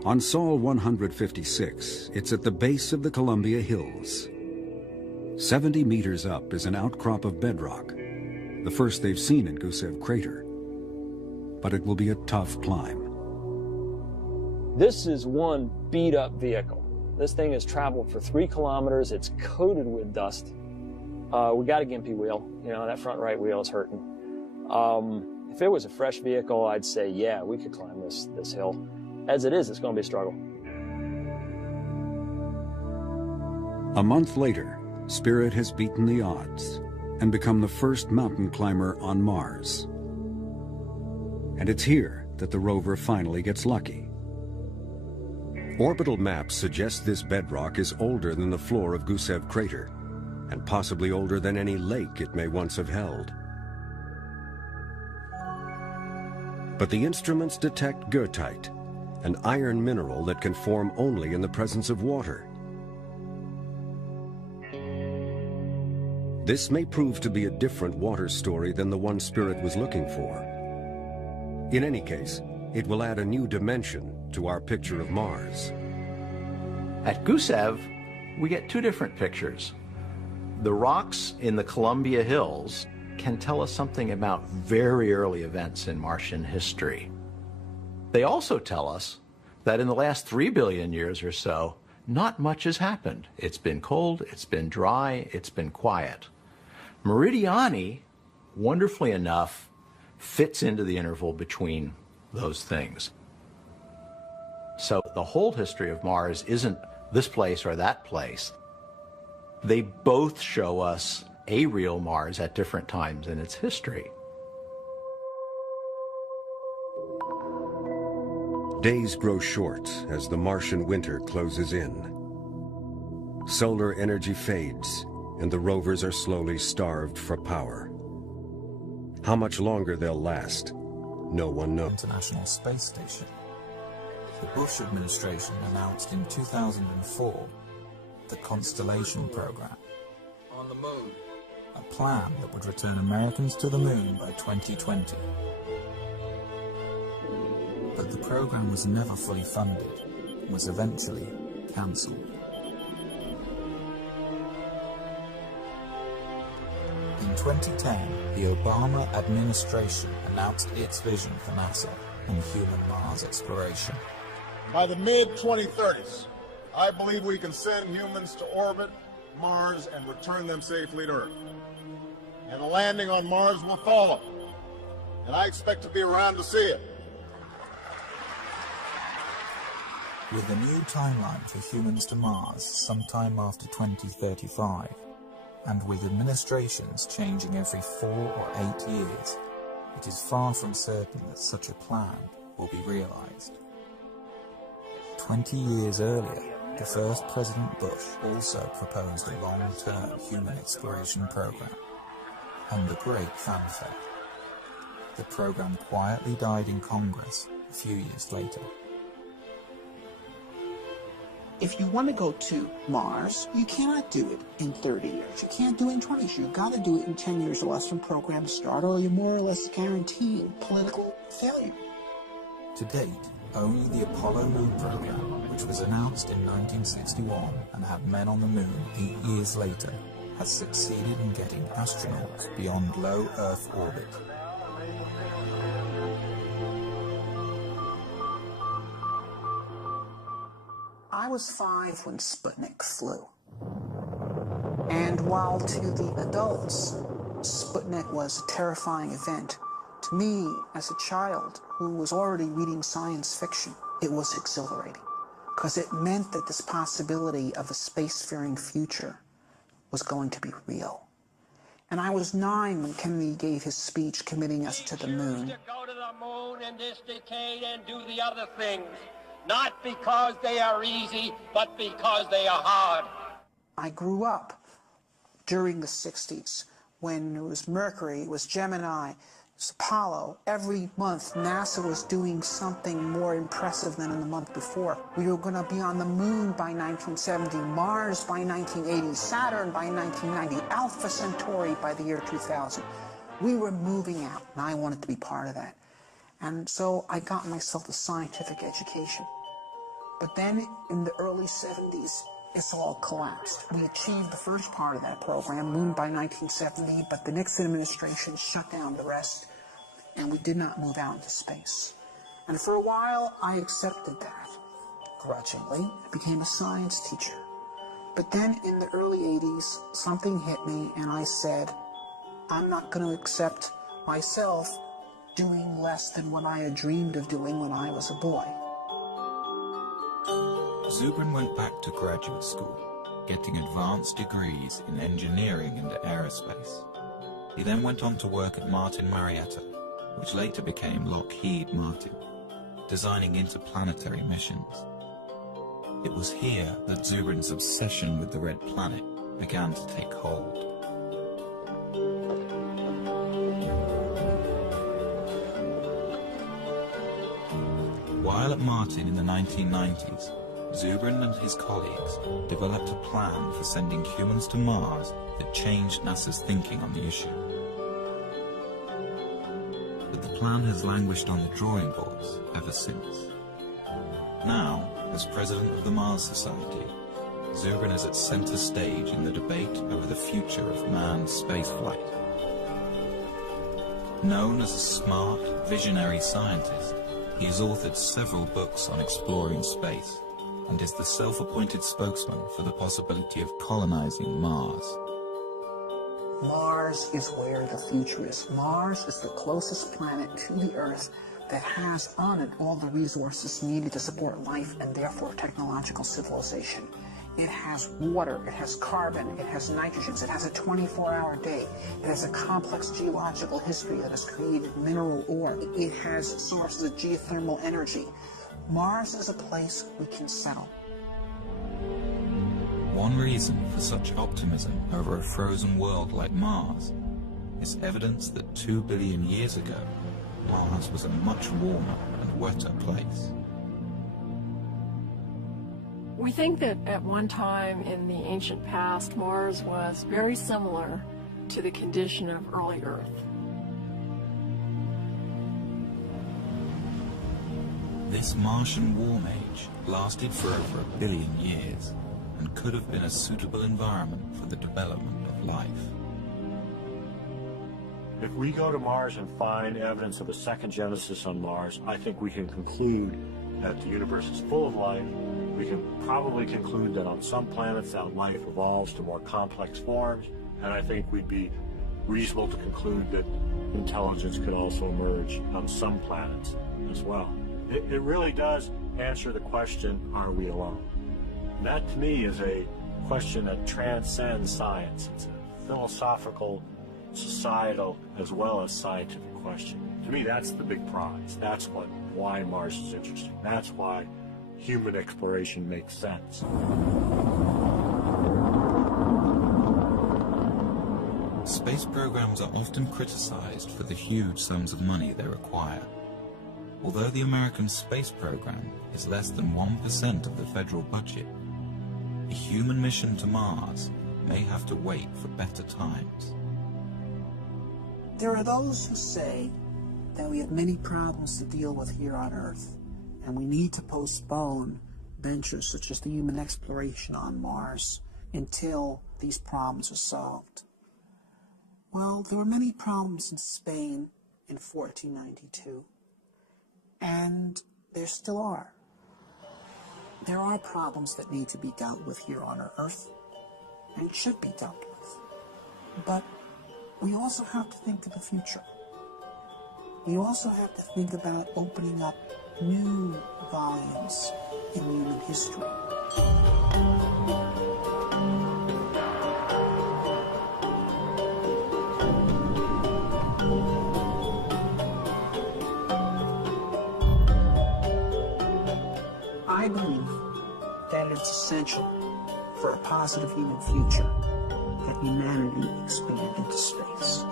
On Sol 156, it's at the base of the Columbia Hills. 70 meters up is an outcrop of bedrock, the first they've seen in Gusev Crater. But it will be a tough climb. This is one beat-up vehicle. This thing has traveled for 3 kilometers. It's coated with dust. We got a gimpy wheel. You know, that front right wheel is hurting. If it was a fresh vehicle, I'd say, yeah, we could climb this hill. As it is, it's going to be a struggle. A month later, Spirit has beaten the odds and become the first mountain climber on Mars. And it's here that the rover finally gets lucky. Orbital maps suggest this bedrock is older than the floor of Gusev Crater, and possibly older than any lake it may once have held. But the instruments detect goethite, an iron mineral that can form only in the presence of water. This may prove to be a different water story than the one Spirit was looking for. In any case, it will add a new dimension to our picture of Mars. At Gusev, we get 2 different pictures. The rocks in the Columbia Hills can tell us something about very early events in Martian history. They also tell us that in the last 3 billion years or so, not much has happened. It's been cold, it's been dry, it's been quiet. Meridiani, wonderfully enough, fits into the interval between those things. So the whole history of Mars isn't this place or that place. They both show us a real Mars at different times in its history. Days grow short as the Martian winter closes in. Solar energy fades, and the rovers are slowly starved for power. How much longer they'll last, no one knows. International Space Station. The Bush administration announced in 2004 the Constellation program. On the moon. A plan that would return Americans to the moon by 2020. But the program was never fully funded and was eventually cancelled. In 2010, the Obama administration announced its vision for NASA on human Mars exploration. By the mid-2030s, I believe we can send humans to orbit Mars and return them safely to Earth. And a landing on Mars will follow. And I expect to be around to see it. With a new timeline for humans to Mars sometime after 2035, and with administrations changing every 4 or 8 years, it is far from certain that such a plan will be realized. 20 years earlier, the first President Bush also proposed a long-term human exploration program, under great fanfare. The program quietly died in Congress a few years later. If you want to go to Mars, you cannot do it in 30 years. You can't do it in 20 years. You've got to do it in 10 years or less from programs start, or you're more or less guaranteeing political failure. To date, only the Apollo Moon program, which was announced in 1961 and had men on the moon 8 years later, has succeeded in getting astronauts beyond low Earth orbit. I was 5 when Sputnik flew. And while to the adults, Sputnik was a terrifying event, to me, as a child who was already reading science fiction, it was exhilarating, because it meant that this possibility of a spacefaring future was going to be real. And I was 9 when Kennedy gave his speech committing us to the moon. To go to the moon in this decade and do the other things, not because they are easy, but because they are hard. I grew up during the 60s when it was Mercury, it was Gemini, it was Apollo. Every month, NASA was doing something more impressive than in the month before. We were going to be on the moon by 1970, Mars by 1980, Saturn by 1990, Alpha Centauri by the year 2000. We were moving out, and I wanted to be part of that. And so I got myself a scientific education. But then in the early 70s, it's all collapsed. We achieved the first part of that program, Moon by 1970, but the Nixon administration shut down the rest, and we did not move out into space. And for a while, I accepted that, grudgingly. I became a science teacher. But then in the early 80s, something hit me, and I said, I'm not going to accept myself doing less than what I had dreamed of doing when I was a boy. Zubrin went back to graduate school, getting advanced degrees in engineering and aerospace. He then went on to work at Martin Marietta, which later became Lockheed Martin, designing interplanetary missions. It was here that Zubrin's obsession with the Red Planet began to take hold. While at Martin in the 1990s, Zubrin and his colleagues developed a plan for sending humans to Mars that changed NASA's thinking on the issue. But the plan has languished on the drawing boards ever since. Now, as president of the Mars Society, Zubrin is at center stage in the debate over the future of manned spaceflight. Known as a smart, visionary scientist, he has authored several books on exploring space, and is the self-appointed spokesman for the possibility of colonizing Mars. Mars is where the future is. Mars is the closest planet to the Earth that has on it all the resources needed to support life and therefore technological civilization. It has water, it has carbon, it has nitrogens, it has a 24-hour day, it has a complex geological history that has created mineral ore, it has sources of geothermal energy. Mars is a place we can settle. One reason for such optimism over a frozen world like Mars is evidence that 2 billion years ago, Mars was a much warmer and wetter place. We think that at one time in the ancient past, Mars was very similar to the condition of early Earth. This Martian warm age lasted for over 1 billion years and could have been a suitable environment for the development of life. If we go to Mars and find evidence of a second Genesis on Mars, I think we can conclude that the universe is full of life. We can probably conclude that on some planets that life evolves to more complex forms, and I think we'd be reasonable to conclude that intelligence could also emerge on some planets as well. It really does answer the question, are we alone? And that, to me, is a question that transcends science. It's a philosophical, societal, as well as scientific question. To me, that's the big prize. That's why Mars is interesting. That's why human exploration makes sense. Space programs are often criticized for the huge sums of money they require. Although the American space program is less than 1% of the federal budget, a human mission to Mars may have to wait for better times. There are those who say that we have many problems to deal with here on Earth, and we need to postpone ventures such as the human exploration on Mars until these problems are solved. Well, there were many problems in Spain in 1492. And there still are. There are problems that need to be dealt with here on Earth, and should be dealt with. But we also have to think of the future. We also have to think about opening up new volumes in human history. I believe that it's essential for a positive human future that humanity expand into space.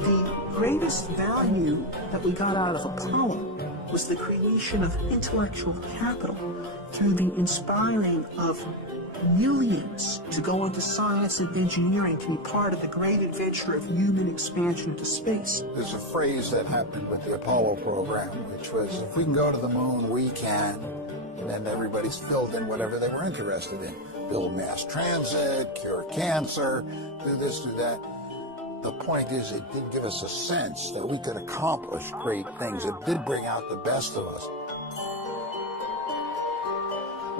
The greatest value that we got out of Apollo was the creation of intellectual capital through the inspiring of millions to go into science and engineering to be part of the great adventure of human expansion into space. There's a phrase that happened with the Apollo program, which was, if we can go to the moon, we can. And then everybody's filled in whatever they were interested in. Build mass transit, cure cancer, do this, do that. The point is, it did give us a sense that we could accomplish great things. It did bring out the best of us.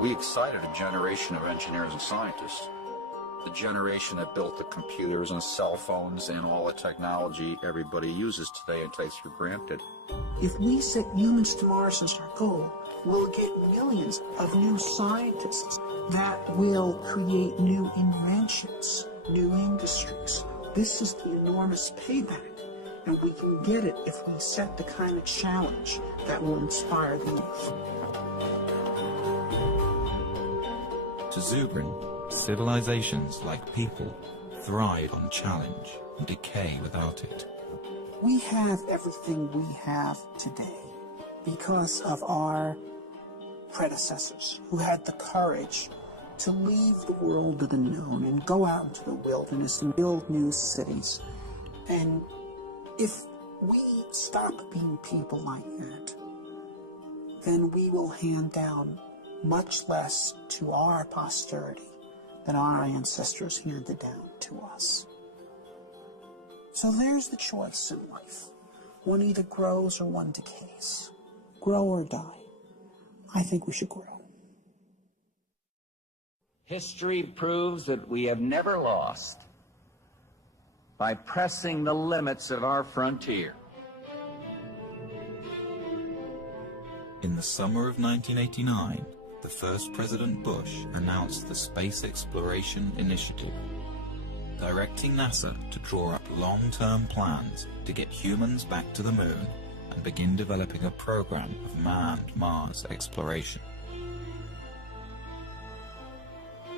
We excited a generation of engineers and scientists. The generation that built the computers and cell phones and all the technology everybody uses today and takes for granted. If we set humans to Mars as our goal, we'll get millions of new scientists that will create new inventions, new industries. This is the enormous payback, and we can get it if we set the kind of challenge that will inspire the youth. To Zubrin, civilizations like people thrive on challenge and decay without it. We have everything we have today because of our predecessors who had the courage to leave the world of the known and go out into the wilderness and build new cities. And if we stop being people like that, then we will hand down much less to our posterity than our ancestors handed down to us. So there's the choice in life. One either grows or one decays. Grow or die. I think we should grow. History proves that we have never lost by pressing the limits of our frontier. In the summer of 1989, the first President Bush announced the Space Exploration Initiative, directing NASA to draw up long-term plans to get humans back to the moon and begin developing a program of manned Mars exploration.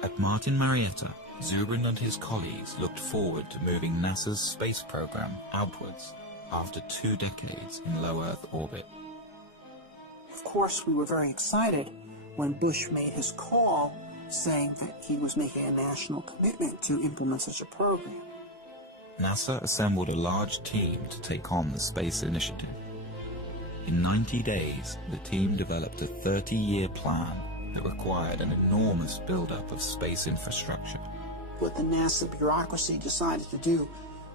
At Martin Marietta, Zubrin and his colleagues looked forward to moving NASA's space program outwards after 2 decades in low Earth orbit. Of course, we were very excited when Bush made his call saying that he was making a national commitment to implement such a program. NASA assembled a large team to take on the space initiative. In 90 days, the team developed a 30-year plan that required an enormous buildup of space infrastructure. What the NASA bureaucracy decided to do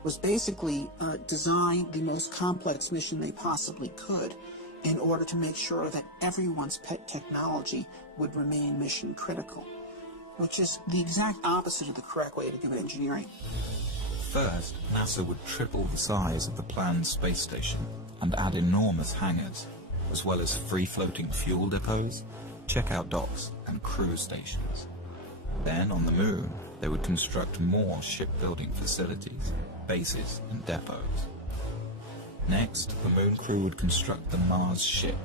was basically design the most complex mission they possibly could in order to make sure that everyone's pet technology would remain mission critical, which is the exact opposite of the correct way to do engineering. First, NASA would triple the size of the planned space station and add enormous hangars, as well as free-floating fuel depots, checkout docks, and crew stations. Then, on the moon, they would construct more shipbuilding facilities, bases, and depots. Next, the moon crew would construct the Mars ship,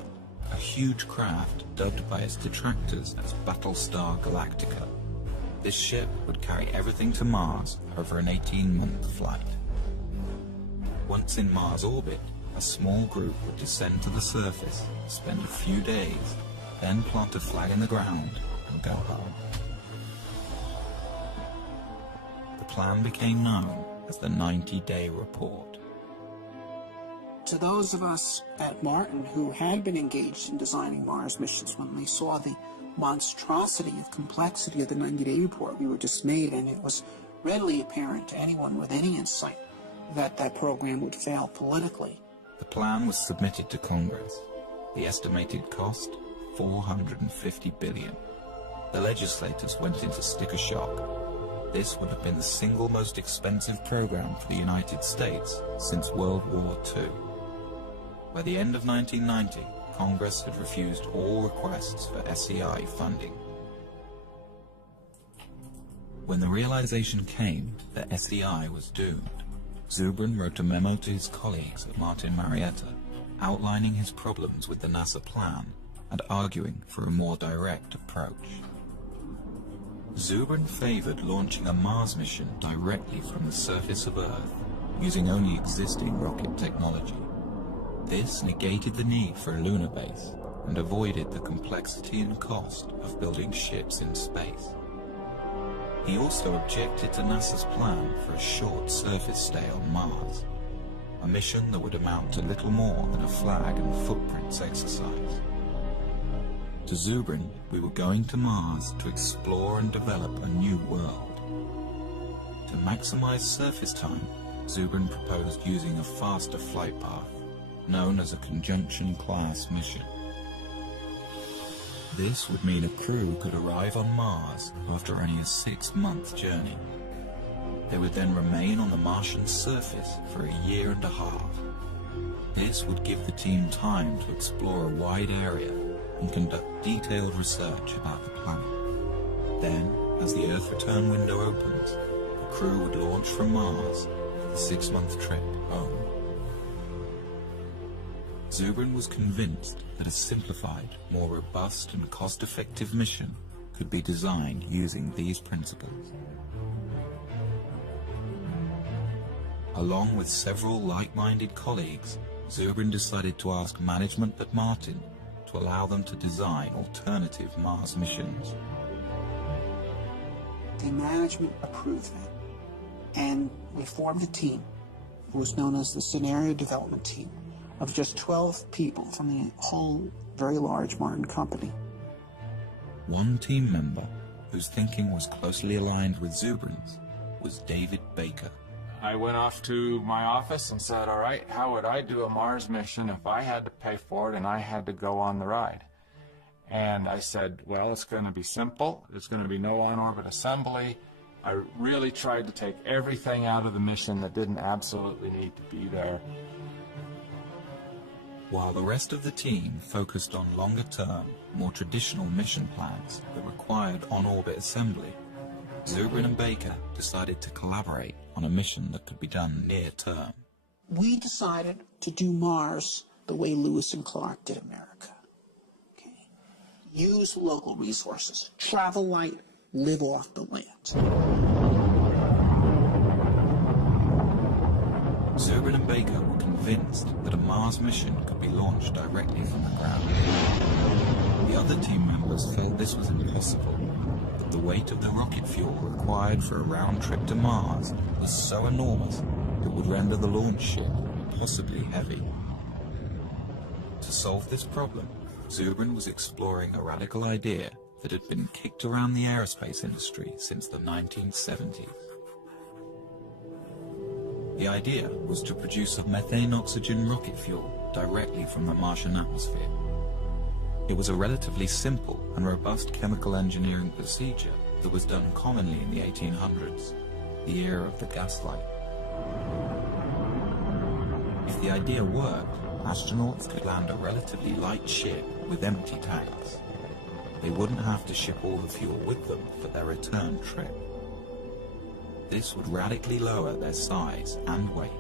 a huge craft dubbed by its detractors as Battlestar Galactica. This ship would carry everything to Mars over an 18-month flight. Once in Mars orbit, a small group would descend to the surface, spend a few days, then plant a flag in the ground and go home. The plan became known as the 90-day report. To those of us at Martin who had been engaged in designing Mars missions, when they saw the monstrosity of complexity of the 90-day report, we were dismayed, and it was readily apparent to anyone with any insight that that program would fail politically. The plan was submitted to Congress. The estimated cost, $450 billion. The legislators went into sticker shock. This would have been the single most expensive program for the United States since World War II. By the end of 1990, Congress had refused all requests for SEI funding. When the realization came that SEI was doomed, Zubrin wrote a memo to his colleagues at Martin Marietta, outlining his problems with the NASA plan and arguing for a more direct approach. Zubrin favored launching a Mars mission directly from the surface of Earth, using only existing rocket technology. This negated the need for a lunar base and avoided the complexity and cost of building ships in space. He also objected to NASA's plan for a short surface stay on Mars, a mission that would amount to little more than a flag and footprints exercise. To Zubrin, we were going to Mars to explore and develop a new world. To maximize surface time, Zubrin proposed using a faster flight path, known as a conjunction-class mission. This would mean a crew could arrive on Mars after only a 6-month journey. They would then remain on the Martian surface for a year and a half. This would give the team time to explore a wide area and conduct detailed research about the planet. Then, as the Earth return window opens, the crew would launch from Mars for the 6-month trip home. Zubrin was convinced that a simplified, more robust and cost-effective mission could be designed using these principles. Along with several like-minded colleagues, Zubrin decided to ask management at Martin to allow them to design alternative Mars missions. The management approved that, and we formed a team. It was known as the Scenario Development Team, of just 12 people from the whole very large Martin company. One team member, whose thinking was closely aligned with Zubrin's, was David Baker. I went off to my office and said, all right, how would I do a Mars mission if I had to pay for it and I had to go on the ride? And I said, well, it's going to be simple. It's going to be no on-orbit assembly. I really tried to take everything out of the mission that didn't absolutely need to be there. While the rest of the team focused on longer-term, more traditional mission plans that required on-orbit assembly, Zubrin and Baker decided to collaborate on a mission that could be done near-term. We decided to do Mars the way Lewis and Clark did America. Okay. Use local resources, travel light, live off the land. Zubrin and Baker were convinced that a Mars mission could be launched directly from the ground. The other team members felt this was impossible, that the weight of the rocket fuel required for a round trip to Mars was so enormous it would render the launch ship impossibly heavy. To solve this problem, Zubrin was exploring a radical idea that had been kicked around the aerospace industry since the 1970s. The idea was to produce a methane-oxygen rocket fuel directly from the Martian atmosphere. It was a relatively simple and robust chemical engineering procedure that was done commonly in the 1800s, the era of the gaslight. If the idea worked, astronauts could land a relatively light ship with empty tanks. They wouldn't have to ship all the fuel with them for their return trip. This would radically lower their size and weight.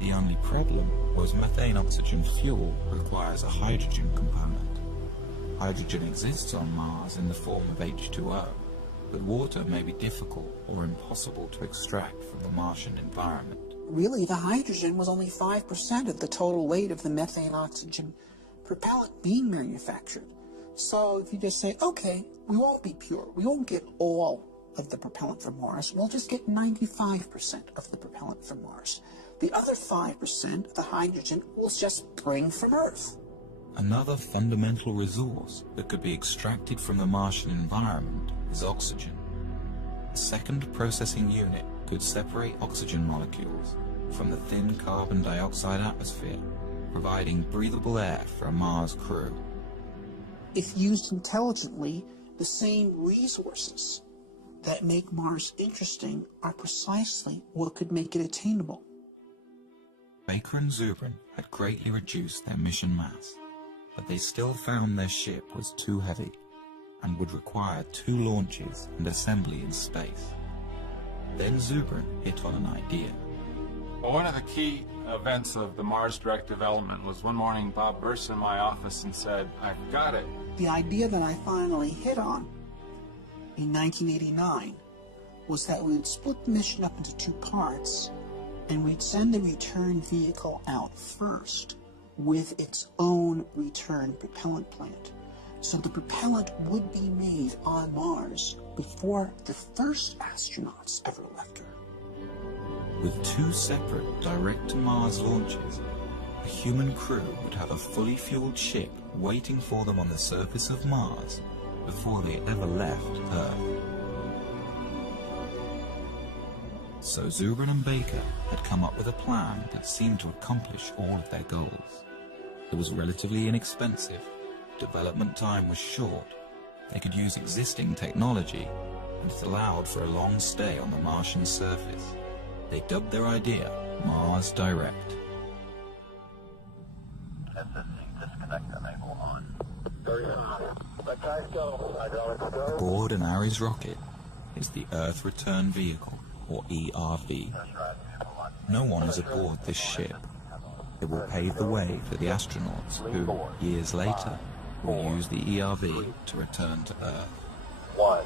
The only problem was methane-oxygen fuel requires a hydrogen component. Hydrogen exists on Mars in the form of H2O, but water may be difficult or impossible to extract from the Martian environment. Really, the hydrogen was only 5% of the total weight of the methane-oxygen propellant being manufactured. So if you just say, okay, we won't be pure, we won't get all of the propellant from Mars, we'll just get 95% of the propellant from Mars. The other 5%, the hydrogen, we'll just bring from Earth. Another fundamental resource that could be extracted from the Martian environment is oxygen. A second processing unit could separate oxygen molecules from the thin carbon dioxide atmosphere, providing breathable air for a Mars crew. If used intelligently, the same resources that make Mars interesting are precisely what could make it attainable. Baker and Zubrin had greatly reduced their mission mass, but they still found their ship was too heavy and would require 2 launches and assembly in space. Then Zubrin hit on an idea. Well, one of the key events of the Mars Direct development was one morning Bob burst in my office and said, "I've got it." The idea that I finally hit on in 1989 was that we would split the mission up into 2 parts, and we'd send the return vehicle out first with its own return propellant plant. So the propellant would be made on Mars before the first astronauts ever left Earth. With 2 separate direct-to-Mars launches, a human crew would have a fully fueled ship waiting for them on the surface of Mars before they ever left Earth. So Zubrin and Baker had come up with a plan that seemed to accomplish all of their goals. It was relatively inexpensive, development time was short, they could use existing technology, and it allowed for a long stay on the Martian surface. They dubbed their idea Mars Direct. Aboard an Ares rocket is the Earth Return Vehicle, or ERV. No one is aboard this ship. It will pave the way for the astronauts who, years later, will use the ERV to return to Earth. 1.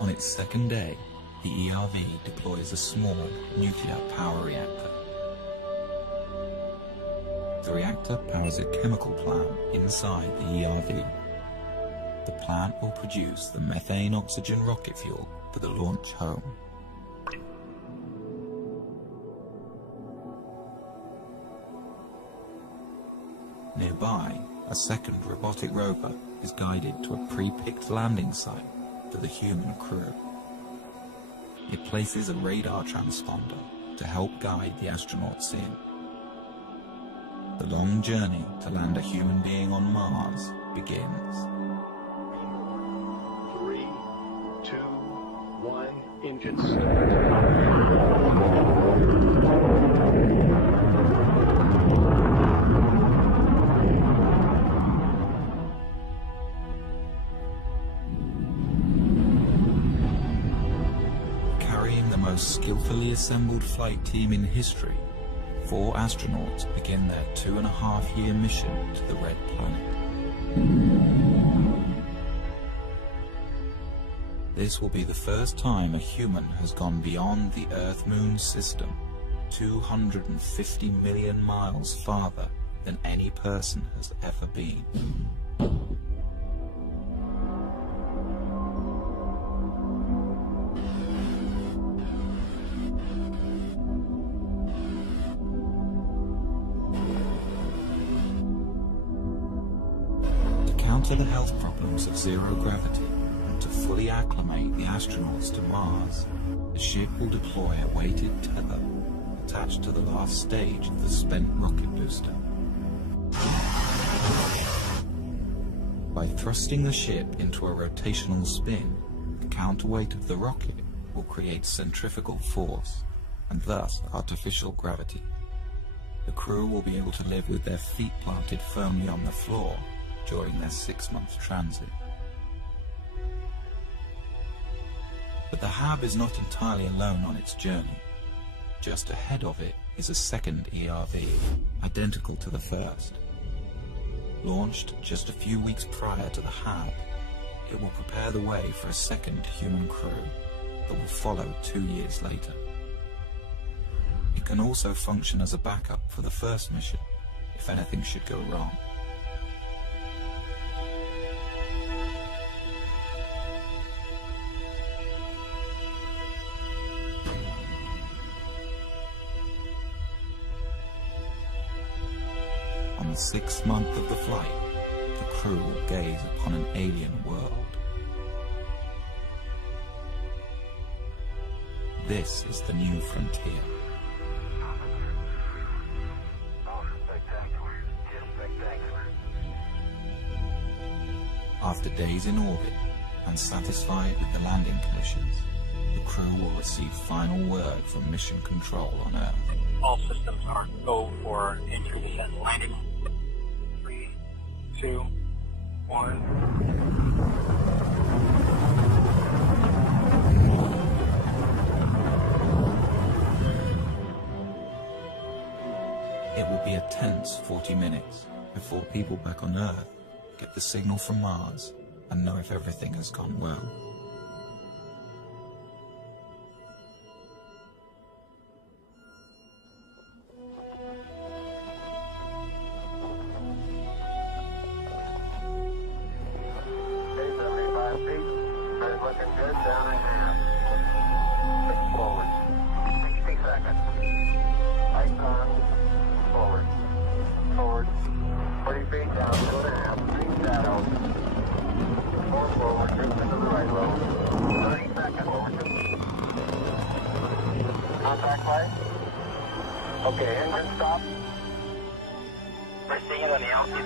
On its second day, the ERV deploys a small nuclear power reactor. The reactor powers a chemical plant inside the ERV. The plant will produce the methane-oxygen rocket fuel for the launch home. Nearby, a second robotic rover is guided to a pre-picked landing site for the human crew. It places a radar transponder to help guide the astronauts in. The long journey to land a human being on Mars begins. 3, 2, 1, engine Carrying the most skillfully assembled flight team in history, 4 astronauts begin their 2.5-year mission to the Red Planet. This will be the first time a human has gone beyond the Earth-Moon system, 250 million miles farther than any person has ever been. To counter the health problems of zero gravity and And to fully acclimate the astronauts to Mars, the ship will deploy a weighted tether attached to the last stage of the spent rocket booster. By thrusting the ship into a rotational spin, the counterweight of the rocket will create centrifugal force and thus artificial gravity. The crew will be able to live with their feet planted firmly on the floor during their 6-month transit. But the HAB is not entirely alone on its journey. Just ahead of it is a second ERV, identical to the first. Launched just a few weeks prior to the HAB, it will prepare the way for a second human crew that will follow 2 years later. It can also function as a backup for the first mission, if anything should go wrong. On the 6th month of the flight, the crew will gaze upon an alien world. This is the new frontier. After days in orbit and satisfied with the landing conditions, the crew will receive final word from Mission Control on Earth. All systems are go for entry descent landing. 3, 2, 1. It will be a tense 40 minutes before people back on Earth get the signal from Mars and know if everything has gone well. Okay, engine stop. Proceed on the altitude.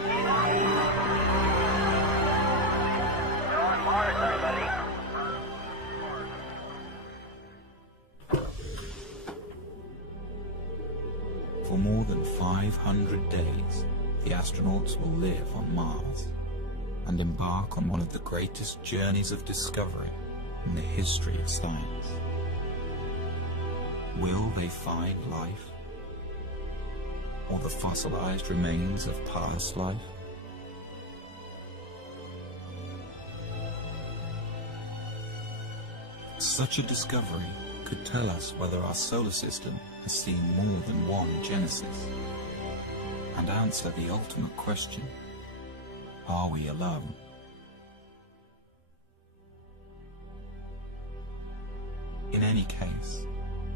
We're on Mars, everybody. For more than 500 days, the astronauts will live on Mars and embark on one of the greatest journeys of discovery in the history of science. Will they find life? Or the fossilized remains of past life? Such a discovery could tell us whether our solar system has seen more than one Genesis, and answer the ultimate question: are we alone? In any case,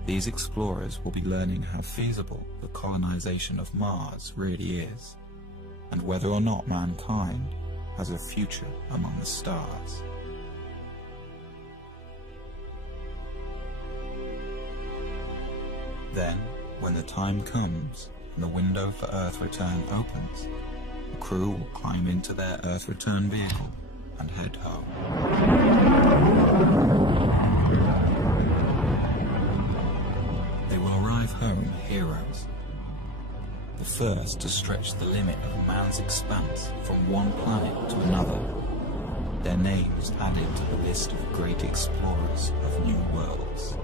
these explorers will be learning how feasible the colonization of Mars really is, and whether or not mankind has a future among the stars. Then, when the time comes and the window for Earth return opens, the crew will climb into their Earth return vehicle and head home. They will arrive home heroes, the first to stretch the limit of man's expanse from one planet to another, their names added to the list of great explorers of new worlds.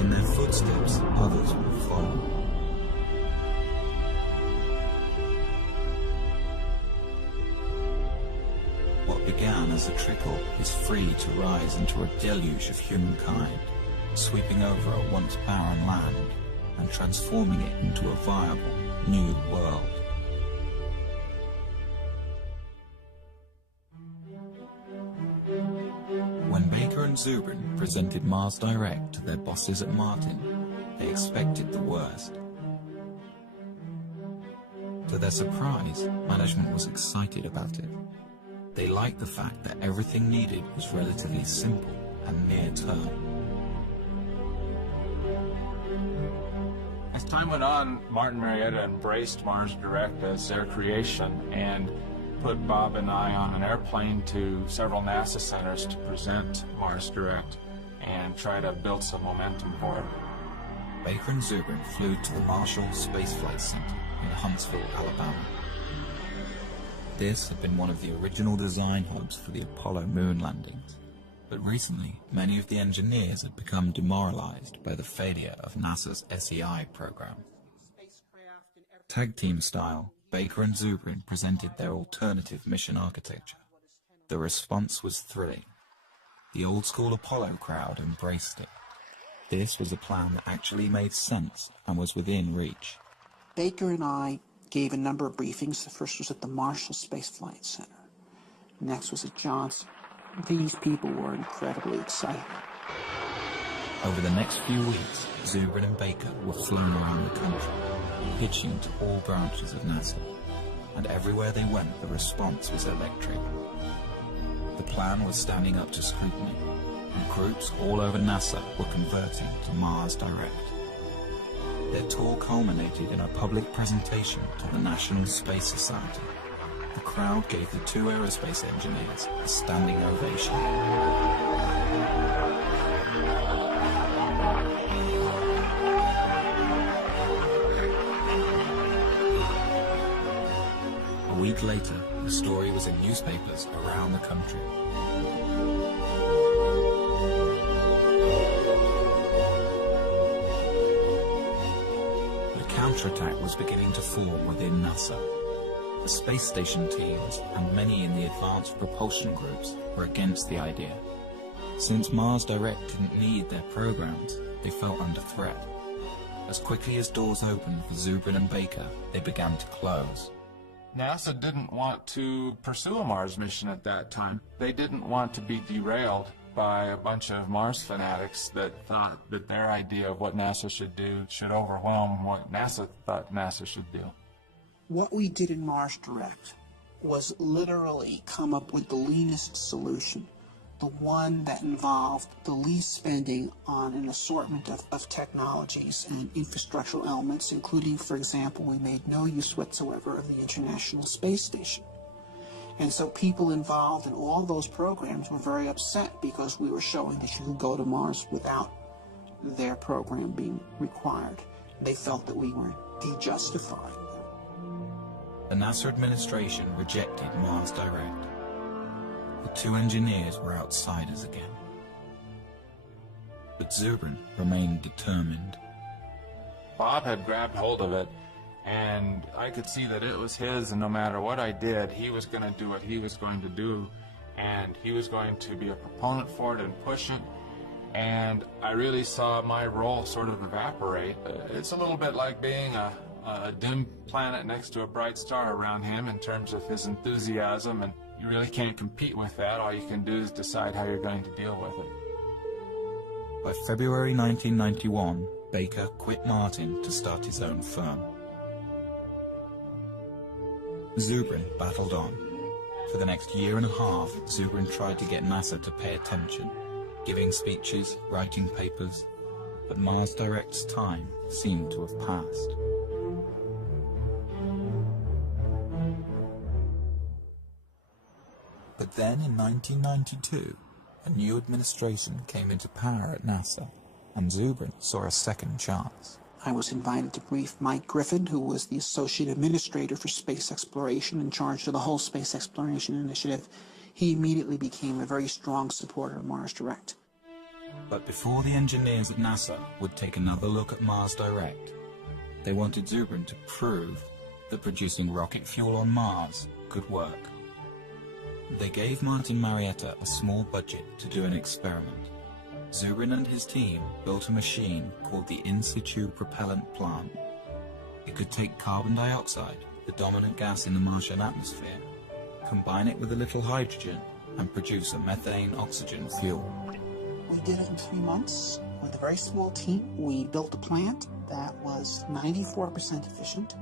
In their footsteps, others will follow. What began as a trickle is free to rise into a deluge of humankind, sweeping over a once barren land and transforming it into a viable new world. When Baker and Zubrin presented Mars Direct to their bosses at Martin, they expected the worst. To their surprise, management was excited about it. They liked the fact that everything needed was relatively simple and near-term. As time went on, Martin Marietta embraced Mars Direct as their creation and put Bob and I on an airplane to several NASA centers to present Mars Direct and try to build some momentum for it. Baker and Zubrin flew to the Marshall Space Flight Center in Huntsville, Alabama. This had been one of the original design hubs for the Apollo moon landings, but recently many of the engineers had become demoralized by the failure of NASA's SEI program. Tag team style, Baker and Zubrin presented their alternative mission architecture. The response was thrilling. The old-school Apollo crowd embraced it. This was a plan that actually made sense and was within reach. Baker and I gave a number of briefings. The first was at the Marshall Space Flight Center. Next was at Johnson. These people were incredibly excited. Over the next few weeks, Zubrin and Baker were flown around the country, pitching to all branches of NASA. And everywhere they went, the response was electric. The plan was standing up to scrutiny, and groups all over NASA were converting to Mars Direct. Their tour culminated in a public presentation to the National Space Society. The crowd gave the two aerospace engineers a standing ovation. A week later, the story was in newspapers around the country. But a counterattack was beginning to form within NASA. The space station teams and many in the advanced propulsion groups were against the idea. Since Mars Direct didn't need their programs, they felt under threat. As quickly as doors opened for Zubrin and Baker, they began to close. NASA didn't want to pursue a Mars mission at that time. They didn't want to be derailed by a bunch of Mars fanatics that thought that their idea of what NASA should do should overwhelm what NASA thought NASA should do. What we did in Mars Direct was literally come up with the leanest solution, the one that involved the least spending on an assortment of technologies and infrastructural elements, including, for example, we made no use whatsoever of the International Space Station. And so people involved in all those programs were very upset because we were showing that you could go to Mars without their program being required. They felt that we were de-justifying them. The NASA administration rejected Mars Direct. The two engineers were outsiders again. But Zubrin remained determined. Bob had grabbed hold of it, and I could see that it was his, and no matter what I did, he was going to do what he was going to do, and he was going to be a proponent for it and push it, and I really saw my role sort of evaporate. It's a little bit like being a dim planet next to a bright star around him in terms of his enthusiasm, and you really can't compete with that. All you can do is decide how you're going to deal with it. By February 1991, Baker quit Martin to start his own firm. Zubrin battled on. For the next year and a half, Zubrin tried to get NASA to pay attention, giving speeches, writing papers, but Mars Direct's time seemed to have passed. But then in 1992, a new administration came into power at NASA, and Zubrin saw a second chance. I was invited to brief Mike Griffin, who was the Associate Administrator for Space Exploration in charge of the whole Space Exploration Initiative. He immediately became a very strong supporter of Mars Direct. But before the engineers at NASA would take another look at Mars Direct, they wanted Zubrin to prove that producing rocket fuel on Mars could work. They gave Martin Marietta a small budget to do an experiment. Zubrin and his team built a machine called the In Situ Propellant Plant. It could take carbon dioxide, the dominant gas in the Martian atmosphere, combine it with a little hydrogen, and produce a methane-oxygen fuel. We did it in 3 months with a very small team. We built a plant that was 94% efficient,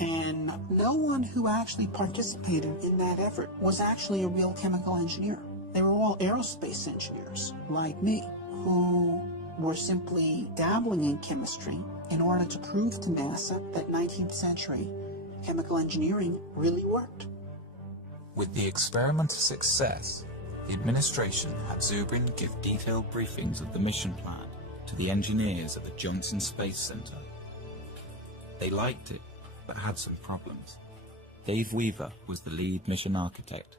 And no one who actually participated in that effort was actually a real chemical engineer. They were all aerospace engineers, like me, who were simply dabbling in chemistry in order to prove to NASA that 19th century chemical engineering really worked. With the experiment a success, the administration had Zubrin give detailed briefings of the mission plan to the engineers at the Johnson Space Center. They liked it, but had some problems. Dave Weaver was the lead mission architect.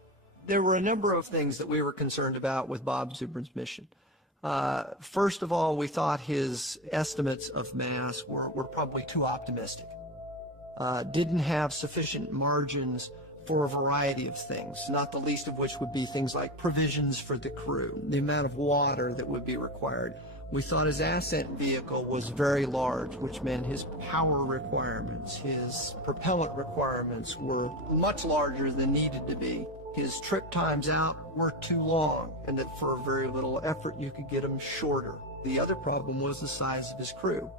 There were a number of things that we were concerned about with Bob Zubrin's mission. First of all, we thought his estimates of mass were probably too optimistic. Didn't have sufficient margins for a variety of things, not the least of which would be things like provisions for the crew, the amount of water that would be required. We thought his ascent vehicle was very large, which meant his power requirements, his propellant requirements were much larger than needed to be. His trip times out were too long, and that for very little effort you could get them shorter. The other problem was the size of his crew.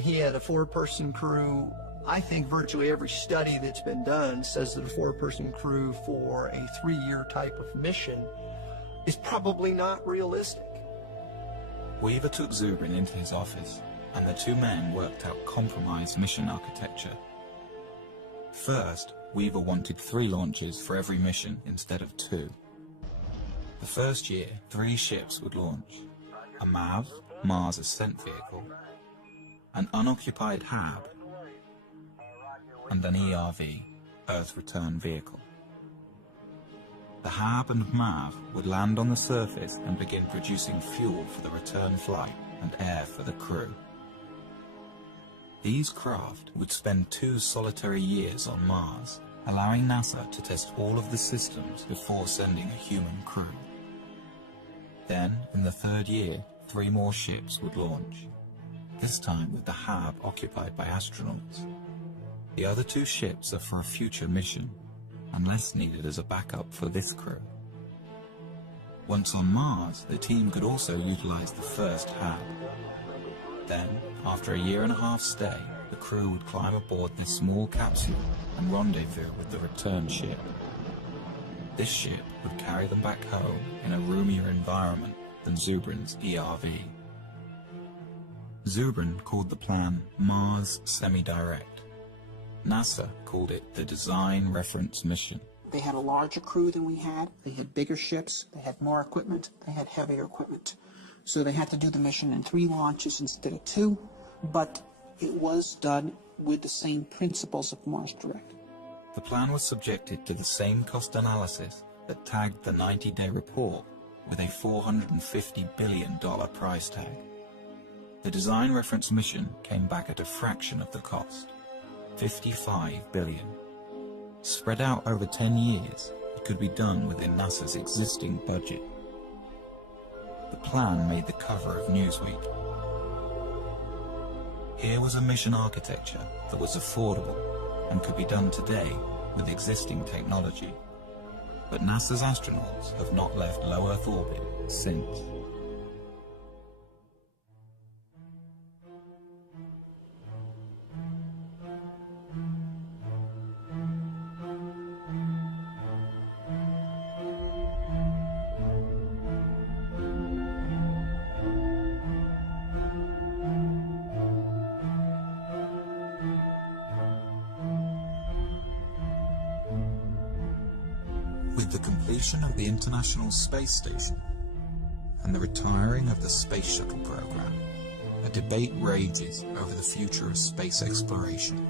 He had a 4-person crew. I think virtually every study that's been done says that a 4-person crew for a 3-year type of mission is probably not realistic. Weaver took Zubrin into his office, and the two men worked out compromise mission architecture. First, Weaver wanted 3 launches for every mission instead of 2. The first year, 3 ships would launch: a MAV, Mars Ascent Vehicle, an unoccupied HAB, and an ERV, Earth Return Vehicle. The HAB and MAV would land on the surface and begin producing fuel for the return flight and air for the crew. These craft would spend 2 solitary years on Mars, allowing NASA to test all of the systems before sending a human crew. Then, in the 3rd year, 3 more ships would launch, this time with the HAB occupied by astronauts. The other 2 ships are for a future mission, unless needed as a backup for this crew. Once on Mars, the team could also utilize the first HAB. Then, after a 1.5-year stay, the crew would climb aboard this small capsule and rendezvous with the return ship. This ship would carry them back home in a roomier environment than Zubrin's ERV. Zubrin called the plan Mars Semi-Direct. NASA called it the Design Reference Mission. They had a larger crew than we had. They had bigger ships. They had more equipment. They had heavier equipment. So they had to do the mission in 3 launches instead of 2, but it was done with the same principles of Mars Direct. The plan was subjected to the same cost analysis that tagged the 90-day report with a $450 billion price tag. The Design Reference Mission came back at a fraction of the cost, $55 billion. Spread out over 10 years, it could be done within NASA's existing budget. The plan made the cover of Newsweek. Here was a mission architecture that was affordable and could be done today with existing technology. But NASA's astronauts have not left low Earth orbit since. With the completion of the International Space Station and the retiring of the Space Shuttle program, a debate rages over the future of space exploration.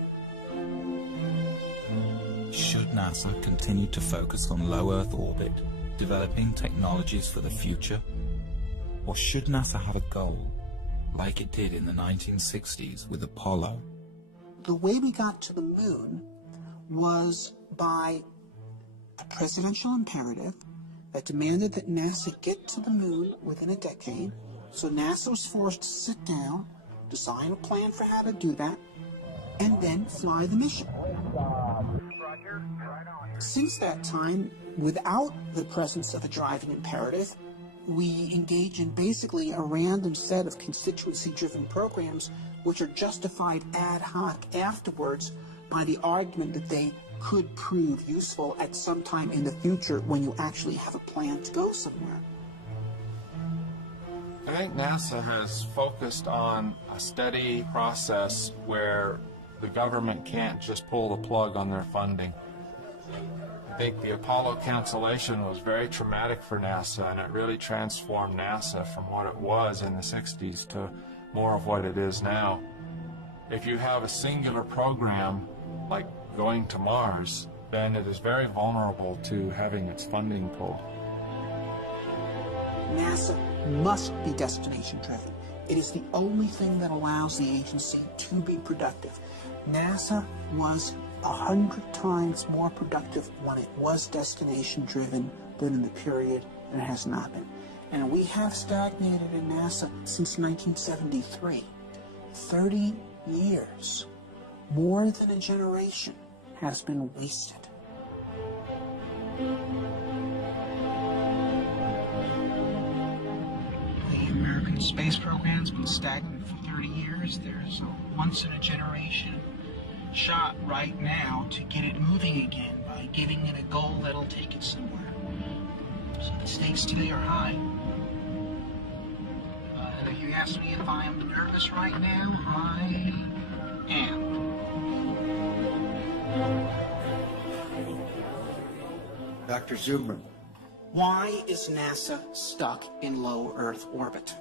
Should NASA continue to focus on low Earth orbit, developing technologies for the future? Or should NASA have a goal, like it did in the 1960s with Apollo? The way we got to the moon was by a presidential imperative that demanded that NASA get to the moon within a decade. So NASA was forced to sit down, design a plan for how to do that, and then fly the mission. Since that time, without the presence of a driving imperative, we engage in basically a random set of constituency-driven programs which are justified ad hoc afterwards by the argument that they could prove useful at some time in the future when you actually have a plan to go somewhere. I think NASA has focused on a steady process where the government can't just pull the plug on their funding. I think the Apollo cancellation was very traumatic for NASA, and it really transformed NASA from what it was in the 60s to more of what it is now. If you have a singular program like going to Mars, then it is very vulnerable to having its funding pulled. NASA must be destination-driven. It is the only thing that allows the agency to be productive. NASA was 100 times more productive when it was destination-driven than in the period it has not been. And we have stagnated in NASA since 1973. 30 years, more than a generation, has been wasted. The American space program's been stagnant for 30 years. There's a once-in-a-generation shot right now to get it moving again by giving it a goal that'll take it somewhere. So the stakes today are high. If you ask me if I am nervous right now, I am. Dr. Zubrin. Why is NASA stuck in low Earth orbit?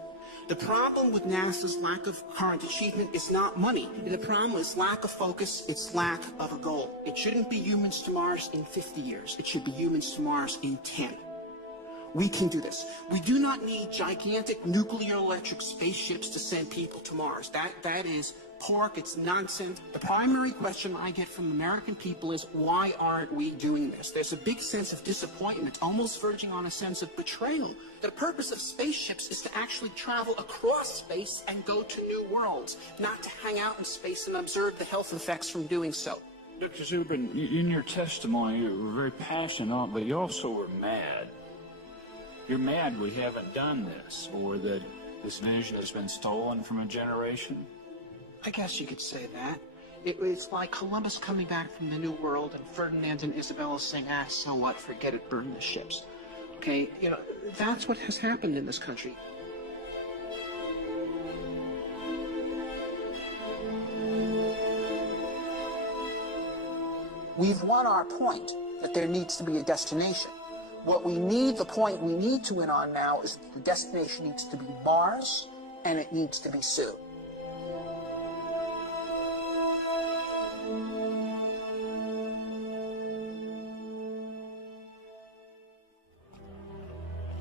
The problem with NASA's lack of current achievement is not money. The problem is lack of focus, it's lack of a goal. It shouldn't be humans to Mars in 50 years. It should be humans to Mars in 10. We can do this. We do not need gigantic nuclear electric spaceships to send people to Mars. That is pork, it's nonsense. The primary question I get from American people is, why aren't we doing this? There's a big sense of disappointment, almost verging on a sense of betrayal. The purpose of spaceships is to actually travel across space and go to new worlds, not to hang out in space and observe the health effects from doing so. Dr. Zubrin, in your testimony, you were very passionate, but you also were mad. You're mad we haven't done this, or that this vision has been stolen from a generation? I guess you could say that. It's like Columbus coming back from the New World and Ferdinand and Isabella saying, so what, forget it, burn the ships. Okay, that's what has happened in this country. We've won our point that there needs to be a destination. What we need, the point we need to win on now is the destination needs to be Mars, and it needs to be soon.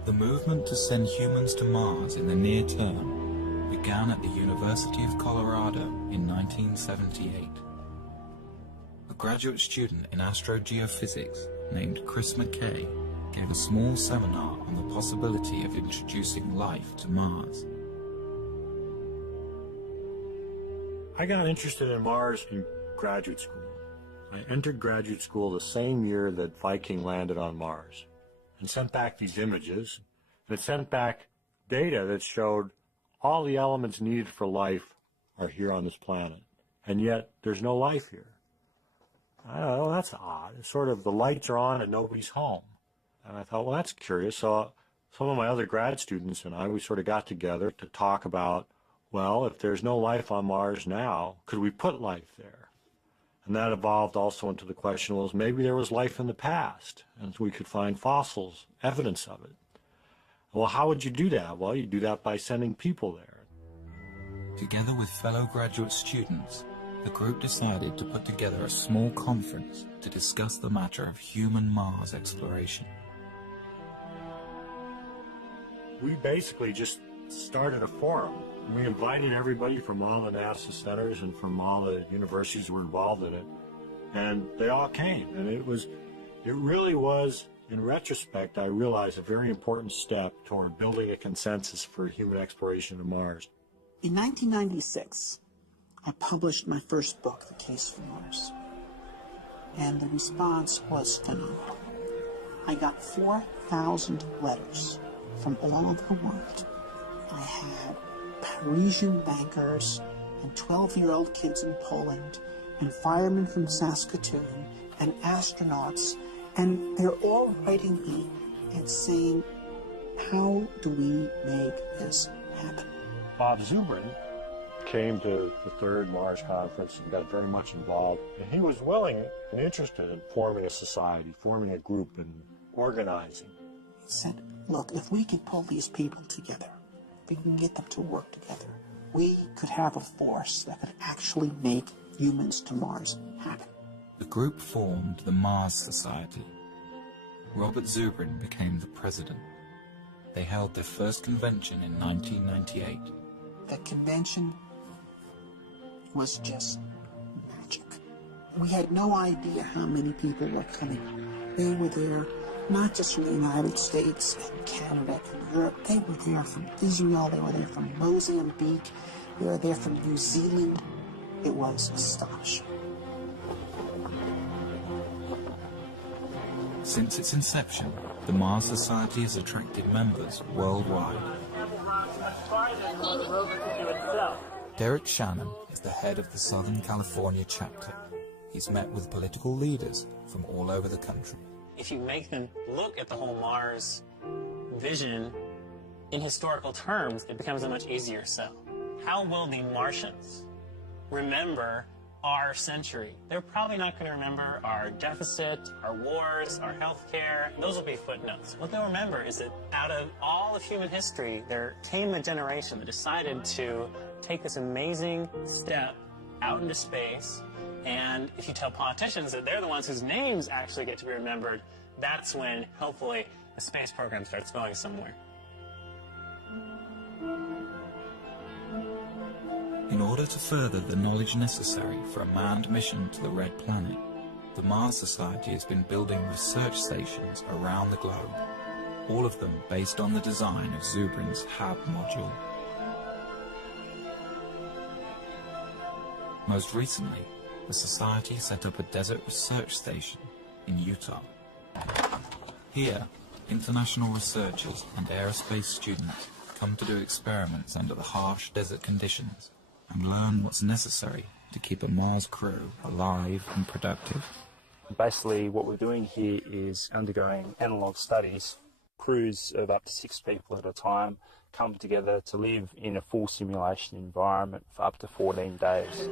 The movement to send humans to Mars in the near term began at the University of Colorado in 1978. A graduate student in astrogeophysics named Chris McKay gave a small seminar on the possibility of introducing life to Mars. I got interested in Mars in graduate school. I entered graduate school the same year that Viking landed on Mars and sent back these images. And it sent back data that showed all the elements needed for life are here on this planet. And yet there's no life here. I don't know, that's odd. It's sort of the lights are on and nobody's home. And I thought, well, that's curious. So some of my other grad students and I, we sort of got together to talk about, well, if there's no life on Mars now, could we put life there? And that evolved also into the question, well, maybe there was life in the past, and we could find fossils, evidence of it. Well, how would you do that? Well, you do that by sending people there. Together with fellow graduate students, the group decided to put together a small conference to discuss the matter of human Mars exploration. We basically just started a forum. We invited everybody from all the NASA centers and from all the universities who were involved in it, and they all came. And it really was, in retrospect, I realized a very important step toward building a consensus for human exploration of Mars. In 1996, I published my first book, The Case for Mars, and the response was phenomenal. I got 4,000 letters from all over the world. I had Parisian bankers and 12-year-old kids in Poland and firemen from Saskatoon and astronauts, and they're all writing me and saying, how do we make this happen? Bob Zubrin came to the third Mars conference and got very much involved. And he was willing and interested in forming a society, forming a group, and organizing. He said, look, if we can pull these people together, if we can get them to work together, we could have a force that could actually make humans to Mars happen. The group formed the Mars Society. Robert Zubrin became the president. They held their first convention in 1998. The convention was just magic. We had no idea how many people were coming. They were there not just from the United States and Canada and Europe. They were there from Israel. They were there from Mozambique. They were there from New Zealand. It was astonishing. Since its inception, the Mars Society has attracted members worldwide. Derek Shannon is the head of the Southern California chapter. He's met with political leaders from all over the country. If you make them look at the whole Mars vision in historical terms, it becomes a much easier sell. How will the Martians remember our century? They're probably not going to remember our deficit, our wars, our healthcare. Those will be footnotes. What they'll remember is that out of all of human history, there came a generation that decided to take this amazing step out into space. And if you tell politicians that they're the ones whose names actually get to be remembered, that's when, hopefully, the space program starts going somewhere. In order to further the knowledge necessary for a manned mission to the Red Planet, the Mars Society has been building research stations around the globe, all of them based on the design of Zubrin's HAB module. Most recently, the Society set up a desert research station in Utah. Here, international researchers and aerospace students come to do experiments under the harsh desert conditions and learn what's necessary to keep a Mars crew alive and productive. Basically, what we're doing here is undergoing analog studies. Crews of up to 6 people at a time come together to live in a full simulation environment for up to 14 days.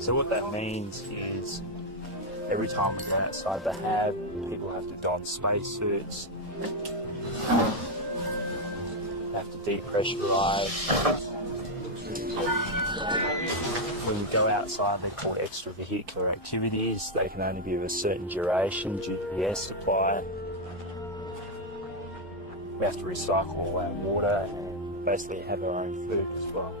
So what that means is every time we go outside the HAB, people have to don spacesuits, have to depressurize. When you go outside, they're called extravehicular activities. They can only be of a certain duration due to the air supply. We have to recycle all our water and basically have our own food as well.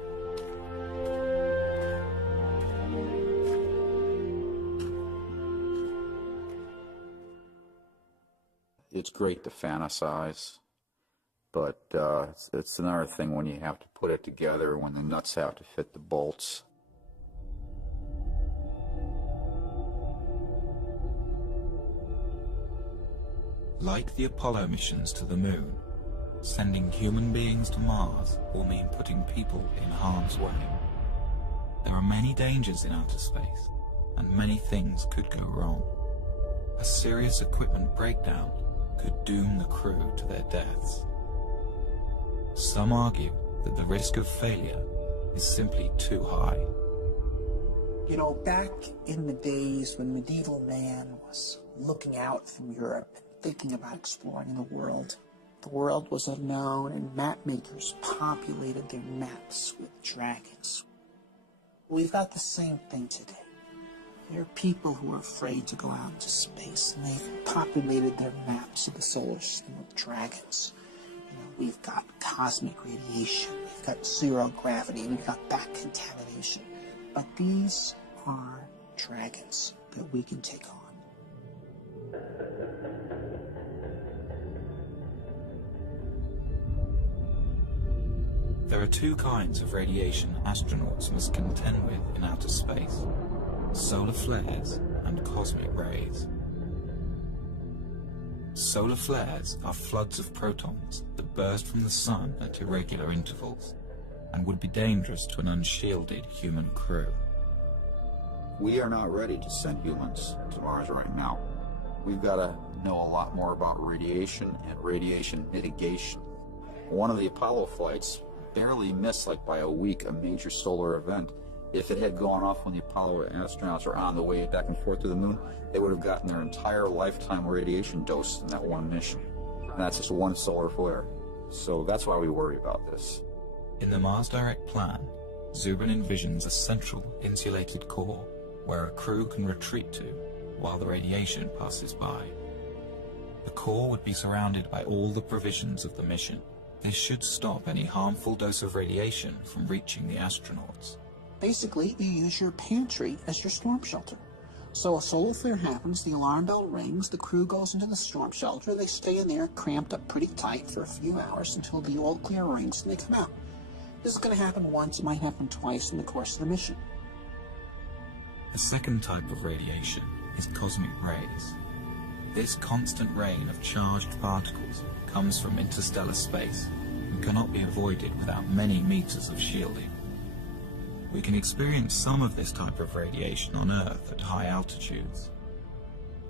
It's great to fantasize, but it's another thing when you have to put it together, when the nuts have to fit the bolts. Like the Apollo missions to the Moon, sending human beings to Mars will mean putting people in harm's way. There are many dangers in outer space, and many things could go wrong. A serious equipment breakdown could doom the crew to their deaths. Some argue that the risk of failure is simply too high. You know, back in the days when medieval man was looking out from Europe and thinking about exploring the world was unknown, and map makers populated their maps with dragons. We've got the same thing today. There are people who are afraid to go out into space, and they've populated their maps of the solar system with dragons. You know, we've got cosmic radiation, we've got zero gravity, we've got back contamination. But these are dragons that we can take on. There are two kinds of radiation astronauts must contend with in outer space: solar flares and cosmic rays. Solar flares are floods of protons that burst from the sun at irregular intervals and would be dangerous to an unshielded human crew. We are not ready to send humans to Mars right now. We've got to know a lot more about radiation and radiation mitigation. One of the Apollo flights barely missed, like by a week, a major solar event. If it had gone off when the Apollo astronauts were on the way back and forth to the moon, they would have gotten their entire lifetime radiation dose in that one mission. And that's just one solar flare. So that's why we worry about this. In the Mars Direct plan, Zubrin envisions a central insulated core where a crew can retreat to while the radiation passes by. The core would be surrounded by all the provisions of the mission. This should stop any harmful dose of radiation from reaching the astronauts. Basically, you use your pantry as your storm shelter. So a solar flare happens, the alarm bell rings, the crew goes into the storm shelter, they stay in there cramped up pretty tight for a few hours until the all clear rings and they come out. This is going to happen once, it might happen twice in the course of the mission. A second type of radiation is cosmic rays. This constant rain of charged particles comes from interstellar space and cannot be avoided without many meters of shielding. We can experience some of this type of radiation on Earth at high altitudes.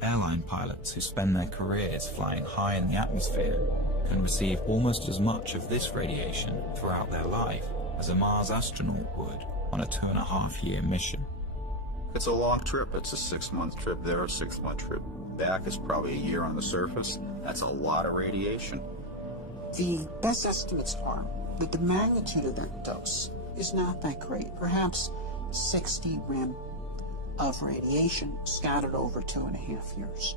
Airline pilots who spend their careers flying high in the atmosphere can receive almost as much of this radiation throughout their life as a Mars astronaut would on a 2.5-year mission. It's a long trip. It's a 6-month trip there, a 6-month trip back. Is probably a year on the surface. That's a lot of radiation. The best estimates are that the magnitude of that dose is not that great, perhaps 60 rem of radiation scattered over 2.5 years.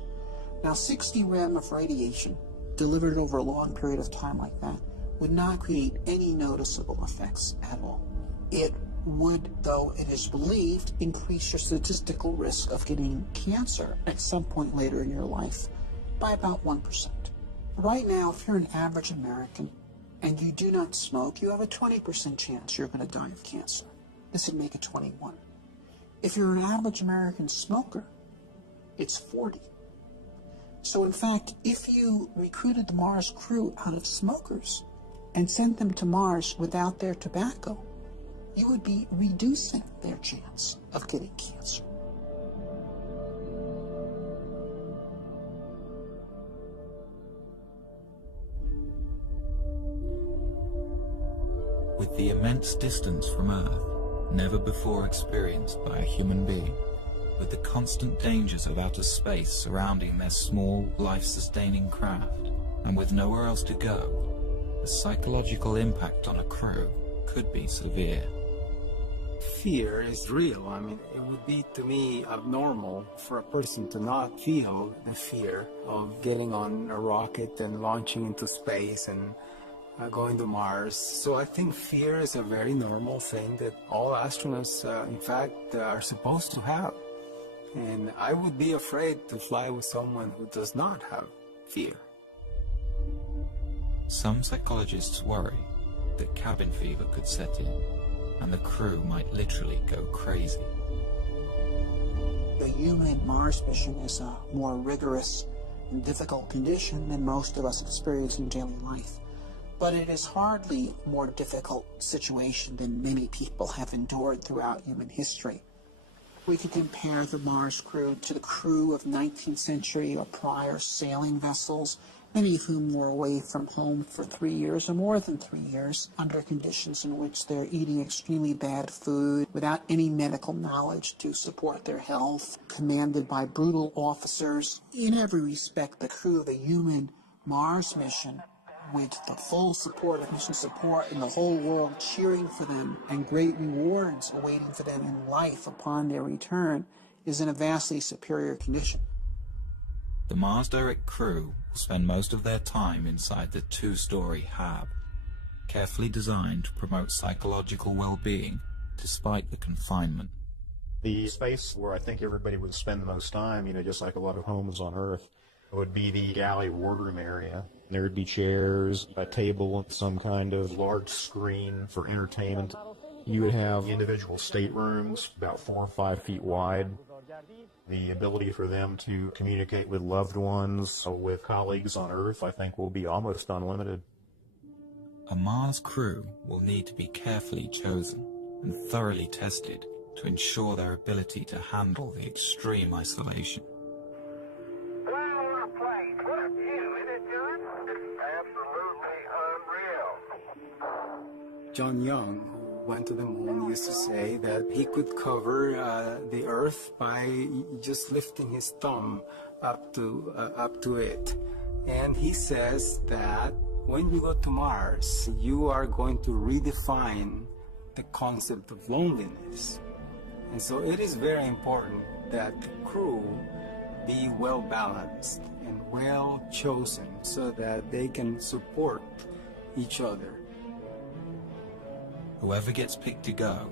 Now, 60 rem of radiation delivered over a long period of time like that would not create any noticeable effects at all. It would, though it is believed, increase your statistical risk of getting cancer at some point later in your life by about 1%. Right now, if you're an average American and you do not smoke, you have a 20% chance you're going to die of cancer. This would make it 21. If you're an average American smoker, it's 40. So in fact, if you recruited the Mars crew out of smokers and sent them to Mars without their tobacco, you would be reducing their chance of getting cancer. With the immense distance from Earth, never before experienced by a human being, with the constant dangers of outer space surrounding their small, life-sustaining craft, and with nowhere else to go, the psychological impact on a crew could be severe. Fear is real. I mean, it would be, to me, abnormal for a person to not feel the fear of getting on a rocket and launching into space and going to Mars. So I think fear is a very normal thing that all astronauts, in fact, are supposed to have. And I would be afraid to fly with someone who does not have fear. Some psychologists worry that cabin fever could set in, and the crew might literally go crazy. The human Mars mission is a more rigorous and difficult condition than most of us experience in daily life. But it is hardly a more difficult situation than many people have endured throughout human history. We could compare the Mars crew to the crew of 19th century or prior sailing vessels, many of whom were away from home for 3 years or more than 3 years, under conditions in which they're eating extremely bad food, without any medical knowledge to support their health, commanded by brutal officers. In every respect, the crew of a human Mars mission, with the full support of mission support in the whole world cheering for them and great rewards awaiting for them in life upon their return, is in a vastly superior condition. The Mars Direct crew will spend most of their time inside the 2-story hab, carefully designed to promote psychological well-being despite the confinement. The space where I think everybody would spend the most time, just like a lot of homes on Earth, would be the galley wardroom area. There would be chairs, a table, and some kind of large screen for entertainment. You would have individual staterooms, about 4 or 5 feet wide. The ability for them to communicate with loved ones, with colleagues on Earth, I think will be almost unlimited. A Mars crew will need to be carefully chosen and thoroughly tested to ensure their ability to handle the extreme isolation. John Young, who went to the moon, used to say that he could cover the Earth by just lifting his thumb up to it. And he says that when you go to Mars, you are going to redefine the concept of loneliness. And so it is very important that the crew be well balanced and well chosen so that they can support each other. Whoever gets picked to go,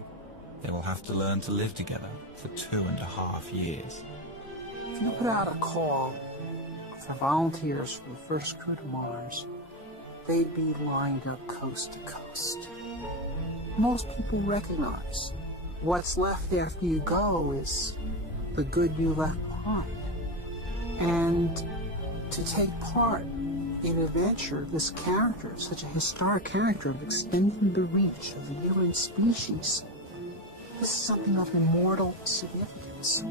they will have to learn to live together for 2.5 years. If you put out a call for volunteers for the first crew to Mars, they'd be lined up coast to coast. Most people recognize what's left after you go is the good you left behind. And to take part in a venture, this character, such a historic character of extending the reach of the human species, this is something of immortal significance.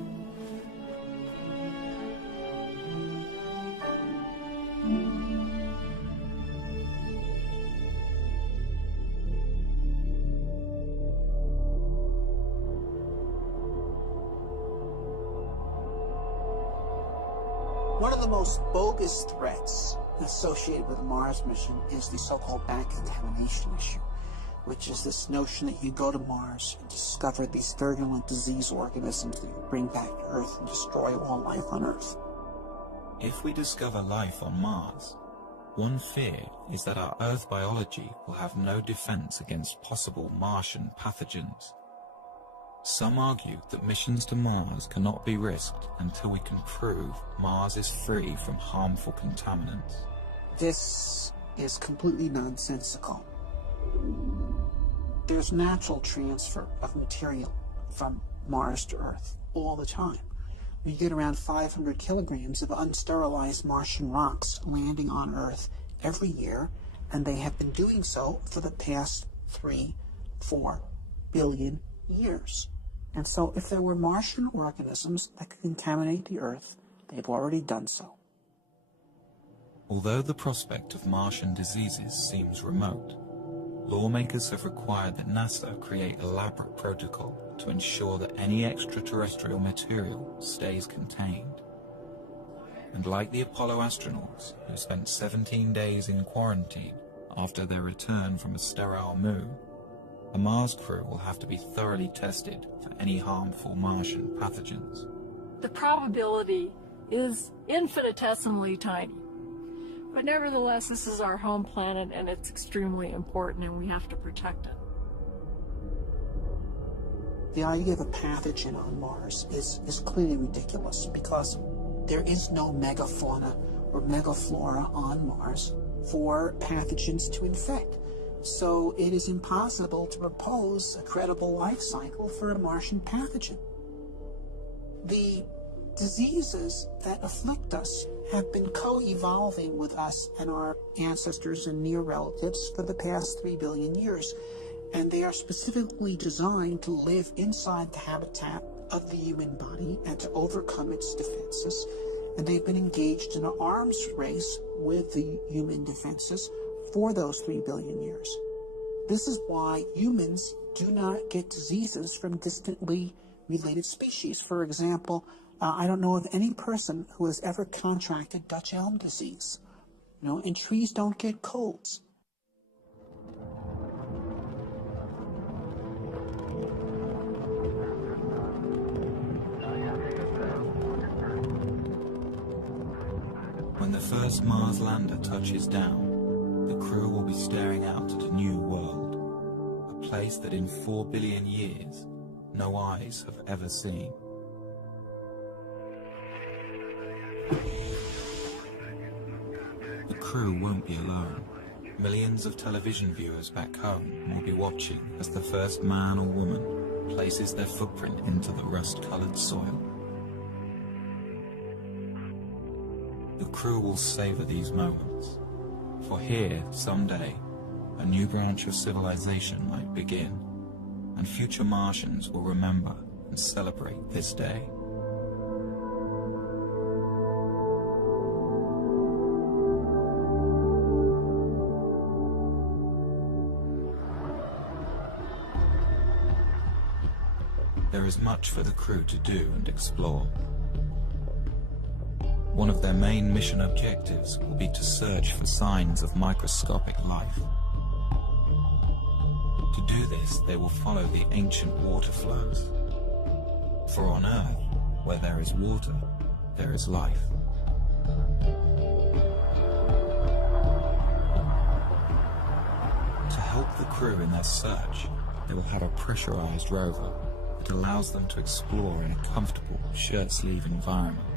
One of the most bogus threats associated with the Mars mission is the so-called back contamination issue, which is this notion that you go to Mars and discover these virulent disease organisms that you bring back to Earth and destroy all life on Earth. If we discover life on Mars, one fear is that our Earth biology will have no defense against possible Martian pathogens. Some argue that missions to Mars cannot be risked until we can prove Mars is free from harmful contaminants. This is completely nonsensical. There's natural transfer of material from Mars to Earth all the time. You get around 500 kilograms of unsterilized Martian rocks landing on Earth every year, and they have been doing so for the past 3-4 billion years. And so if there were Martian organisms that could contaminate the Earth, they've already done so. Although the prospect of Martian diseases seems remote, lawmakers have required that NASA create elaborate protocol to ensure that any extraterrestrial material stays contained. And like the Apollo astronauts, who spent 17 days in quarantine after their return from a sterile moon, a Mars crew will have to be thoroughly tested for any harmful Martian pathogens. The probability is infinitesimally tiny. But nevertheless, this is our home planet, and it's extremely important, and we have to protect it. The idea of a pathogen on Mars is clearly ridiculous because there is no megafauna or megaflora on Mars for pathogens to infect. So it is impossible to propose a credible life cycle for a Martian pathogen. The diseases that afflict us have been co-evolving with us and our ancestors and near relatives for the past 3 billion years. And they are specifically designed to live inside the habitat of the human body and to overcome its defenses. And they've been engaged in an arms race with the human defenses for those 3 billion years. This is why humans do not get diseases from distantly related species. For example, I don't know of any person who has ever contracted Dutch elm disease. And trees don't get colds. When the first Mars lander touches down, the crew will be staring out at a new world, a place that in 4 billion years, no eyes have ever seen. The crew won't be alone. Millions of television viewers back home will be watching as the first man or woman places their footprint into the rust-colored soil. The crew will savor these moments, for here, someday, a new branch of civilization might begin. and future Martians will remember and celebrate this day. There is much for the crew to do and explore. One of their main mission objectives will be to search for signs of microscopic life. To do this, they will follow the ancient water flows. For on Earth, where there is water, there is life. To help the crew in their search, they will have a pressurized rover that allows them to explore in a comfortable, shirt-sleeve environment.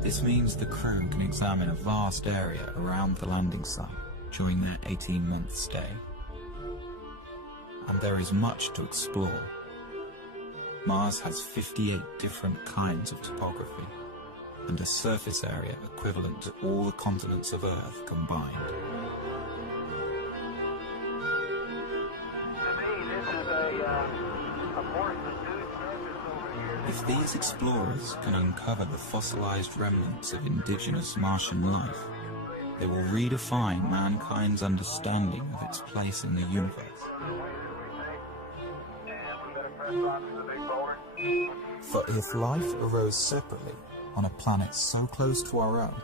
This means the crew can examine a vast area around the landing site during their 18-month stay. And there is much to explore. Mars has 58 different kinds of topography, and a surface area equivalent to all the continents of Earth combined. If these explorers can uncover the fossilized remnants of indigenous Martian life, they will redefine mankind's understanding of its place in the universe. For if life arose separately on a planet so close to our own,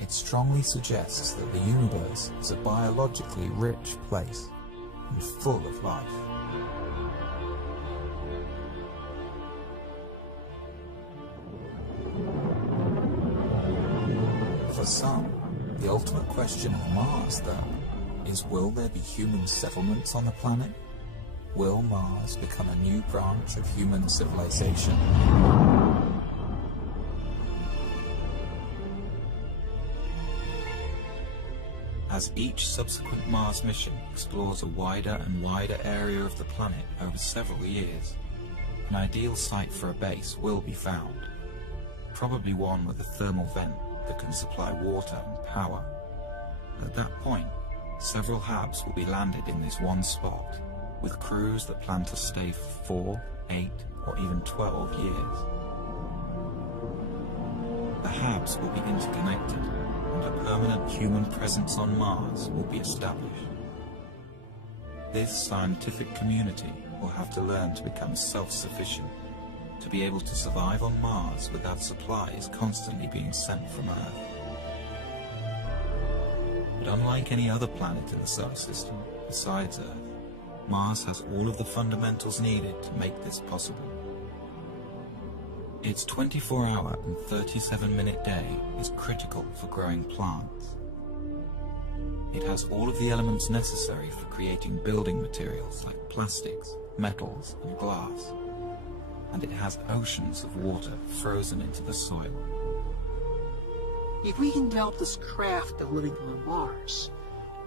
it strongly suggests that the universe is a biologically rich place and full of life. For some, the ultimate question of Mars, though, is will there be human settlements on the planet? Will Mars become a new branch of human civilization? As each subsequent Mars mission explores a wider and wider area of the planet over several years, an ideal site for a base will be found, probably one with a thermal vent that can supply water and power. At that point, several HABs will be landed in this one spot, with crews that plan to stay for 4, 8, or even 12 years. The HABs will be interconnected, and a permanent human presence on Mars will be established. This scientific community will have to learn to become self-sufficient, to be able to survive on Mars without supplies constantly being sent from Earth. But unlike any other planet in the solar system besides Earth, Mars has all of the fundamentals needed to make this possible. Its 24-hour and 37-minute day is critical for growing plants. It has all of the elements necessary for creating building materials like plastics, metals, and glass. And it has oceans of water frozen into the soil. If we can develop this craft of living on Mars,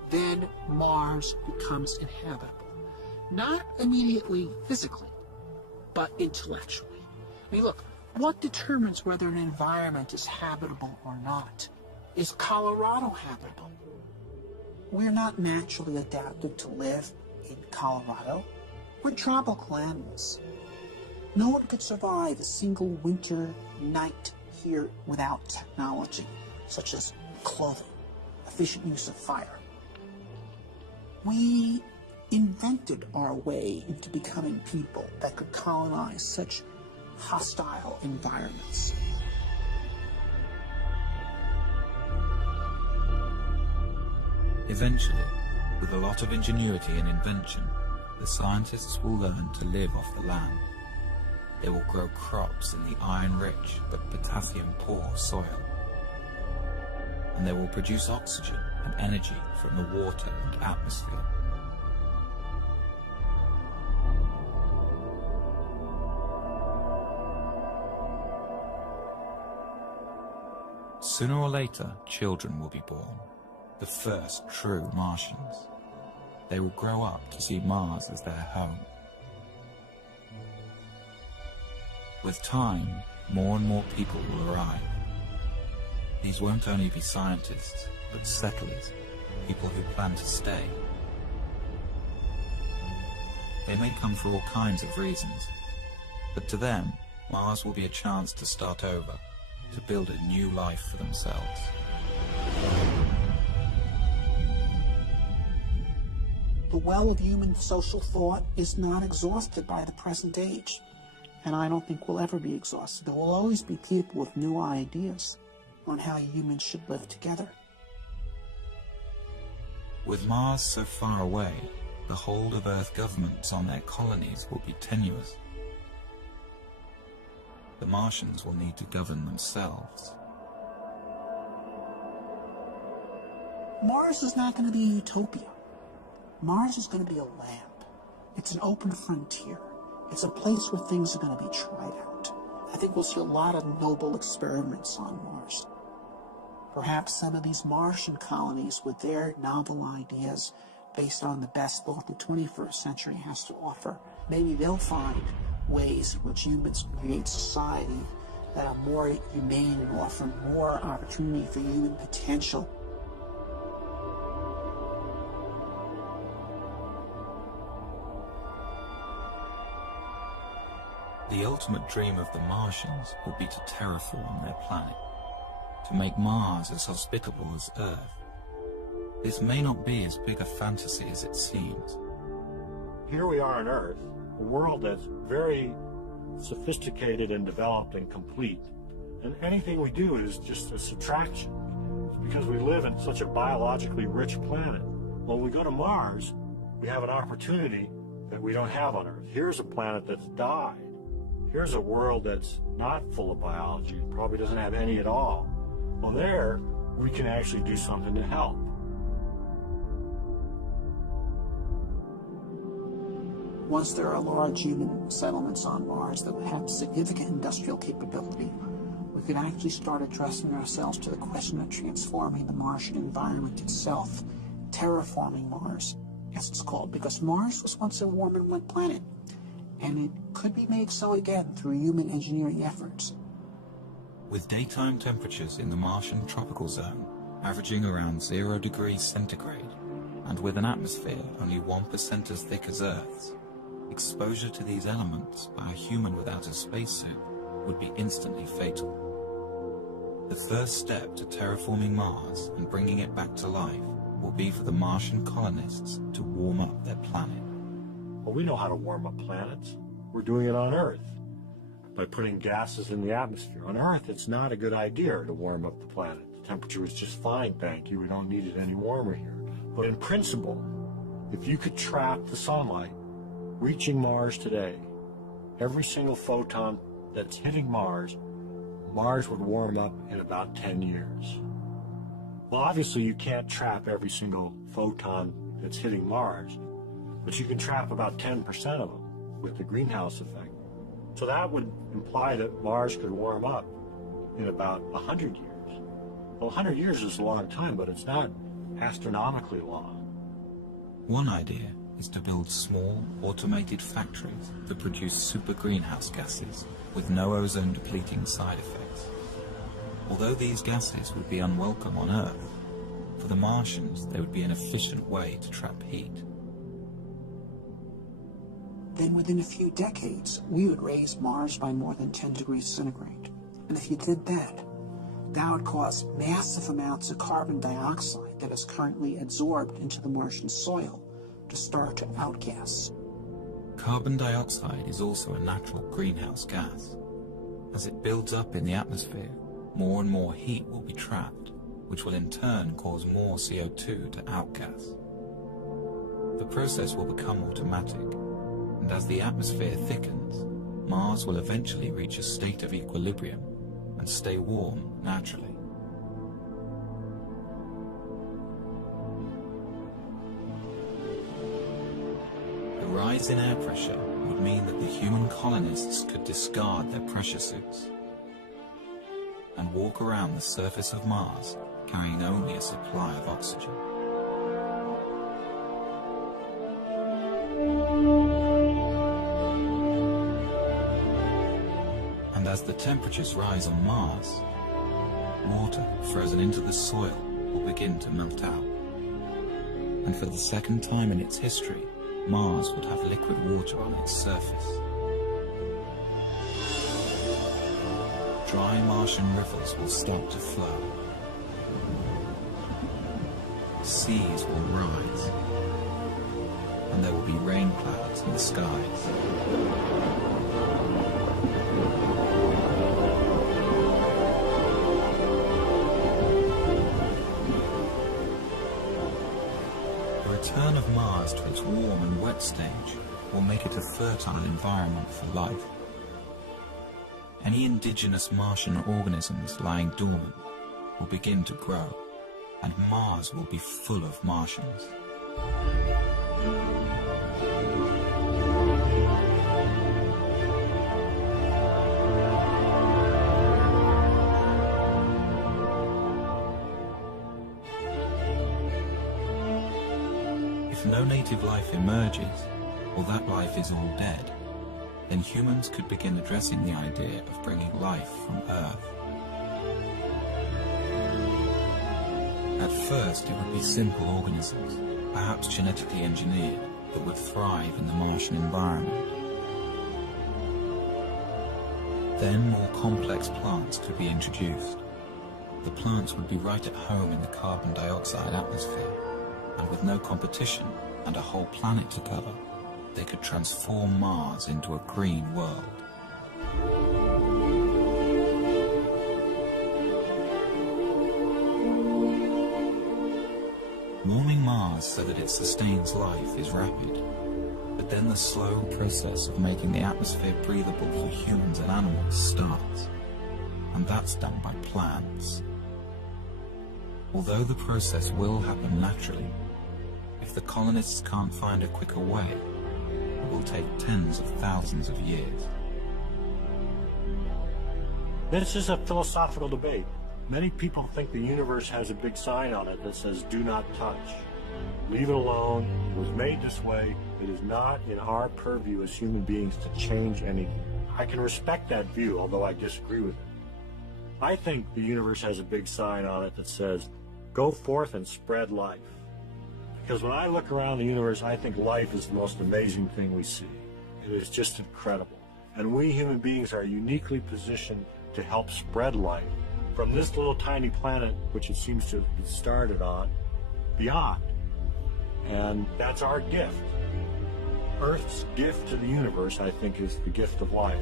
then Mars becomes inhabitable. Not immediately physically, but intellectually. I mean, look, what determines whether an environment is habitable or not? Is Colorado habitable? We're not naturally adapted to live in Colorado. We're tropical animals. No one could survive a single winter night here without technology, such as clothing, efficient use of fire. We invented our way into becoming people that could colonize such hostile environments. Eventually, with a lot of ingenuity and invention, the scientists will learn to live off the land. They will grow crops in the iron-rich but potassium-poor soil. And they will produce oxygen and energy from the water and atmosphere. Sooner or later, children will be born, the first true Martians. They will grow up to see Mars as their home. With time, more and more people will arrive. These won't only be scientists, but settlers, people who plan to stay. They may come for all kinds of reasons, but to them, Mars will be a chance to start over, to build a new life for themselves. The well of human social thought is not exhausted by the present age, and I don't think will ever be exhausted. There will always be people with new ideas on how humans should live together. With Mars so far away, the hold of Earth governments on their colonies will be tenuous. The Martians will need to govern themselves. Mars is not going to be a utopia. Mars is going to be a lab. It's an open frontier. It's a place where things are going to be tried out. I think we'll see a lot of noble experiments on Mars. Perhaps some of these Martian colonies with their novel ideas based on the best thought the 21st century has to offer, maybe they'll find ways in which humans create society that are more humane and offer more opportunity for human potential. The ultimate dream of the Martians will be to terraform their planet, to make Mars as hospitable as Earth. This may not be as big a fantasy as it seems. Here we are on Earth, a world that's very sophisticated and developed and complete. And anything we do is just a subtraction. It's because we live in such a biologically rich planet. When we go to Mars, we have an opportunity that we don't have on Earth. Here's a planet that's died. Here's a world that's not full of biology, probably doesn't have any at all. Well, there, we can actually do something to help. Once there are large human settlements on Mars that would have significant industrial capability, we could actually start addressing ourselves to the question of transforming the Martian environment itself, terraforming Mars, as it's called, because Mars was once a warm and wet planet, and it could be made so again through human engineering efforts. With daytime temperatures in the Martian tropical zone averaging around 0 degrees centigrade, and with an atmosphere only 1% as thick as Earth's, exposure to these elements by a human without a spacesuit would be instantly fatal. The first step to terraforming Mars and bringing it back to life will be for the Martian colonists to warm up their planet. Well, we know how to warm up planets. We're doing it on Earth by putting gases in the atmosphere. On Earth, it's not a good idea to warm up the planet. The temperature is just fine, thank you. We don't need it any warmer here. But in principle, if you could trap the sunlight reaching Mars today, every single photon that's hitting Mars, Mars would warm up in about 10 years. Well, obviously you can't trap every single photon that's hitting Mars, but you can trap about 10% of them with the greenhouse effect. So that would imply that Mars could warm up in about 100 years. Well, 100 years is a long time, but it's not astronomically long. One idea is to build small, automated factories that produce super greenhouse gases with no ozone-depleting side effects. Although these gases would be unwelcome on Earth, for the Martians they would be an efficient way to trap heat. Then within a few decades, we would raise Mars by more than 10 degrees centigrade. And if you did that, that would cause massive amounts of carbon dioxide that is currently absorbed into the Martian soil to start to outgas. Carbon dioxide is also a natural greenhouse gas. As it builds up in the atmosphere, more and more heat will be trapped, which will in turn cause more CO2 to outgas. The process will become automatic, and as the atmosphere thickens, Mars will eventually reach a state of equilibrium and stay warm naturally. The rise in air pressure would mean that the human colonists could discard their pressure suits and walk around the surface of Mars carrying only a supply of oxygen. And as the temperatures rise on Mars, water frozen into the soil will begin to melt out. And for the second time in its history, Mars would have liquid water on its surface. Dry Martian rivers will start to flow. Seas will rise. And there will be rain clouds in the skies. The return of Mars to its warm and wet stage will make it a fertile environment for life. Any indigenous Martian organisms lying dormant will begin to grow, and Mars will be full of Martians. If no native life emerges, or that life is all dead, then humans could begin addressing the idea of bringing life from Earth. At first, it would be simple organisms, perhaps genetically engineered, that would thrive in the Martian environment. Then more complex plants could be introduced. The plants would be right at home in the carbon dioxide atmosphere, and with no competition and a whole planet to cover, they could transform Mars into a green world. Warming Mars so that it sustains life is rapid, but then the slow process of making the atmosphere breathable for humans and animals starts, and that's done by plants. Although the process will happen naturally, if the colonists can't find a quicker way, it will take tens of thousands of years. This is a philosophical debate. Many people think the universe has a big sign on it that says, "Do not touch. Leave it alone. It was made this way. It is not in our purview as human beings to change anything." I can respect that view, although I disagree with it. I think the universe has a big sign on it that says, "Go forth and spread life." Because when I look around the universe, I think life is the most amazing thing we see. It is just incredible. And we human beings are uniquely positioned to help spread life from this little tiny planet, which it seems to have started on, beyond. And that's our gift. Earth's gift to the universe, I think, is the gift of life.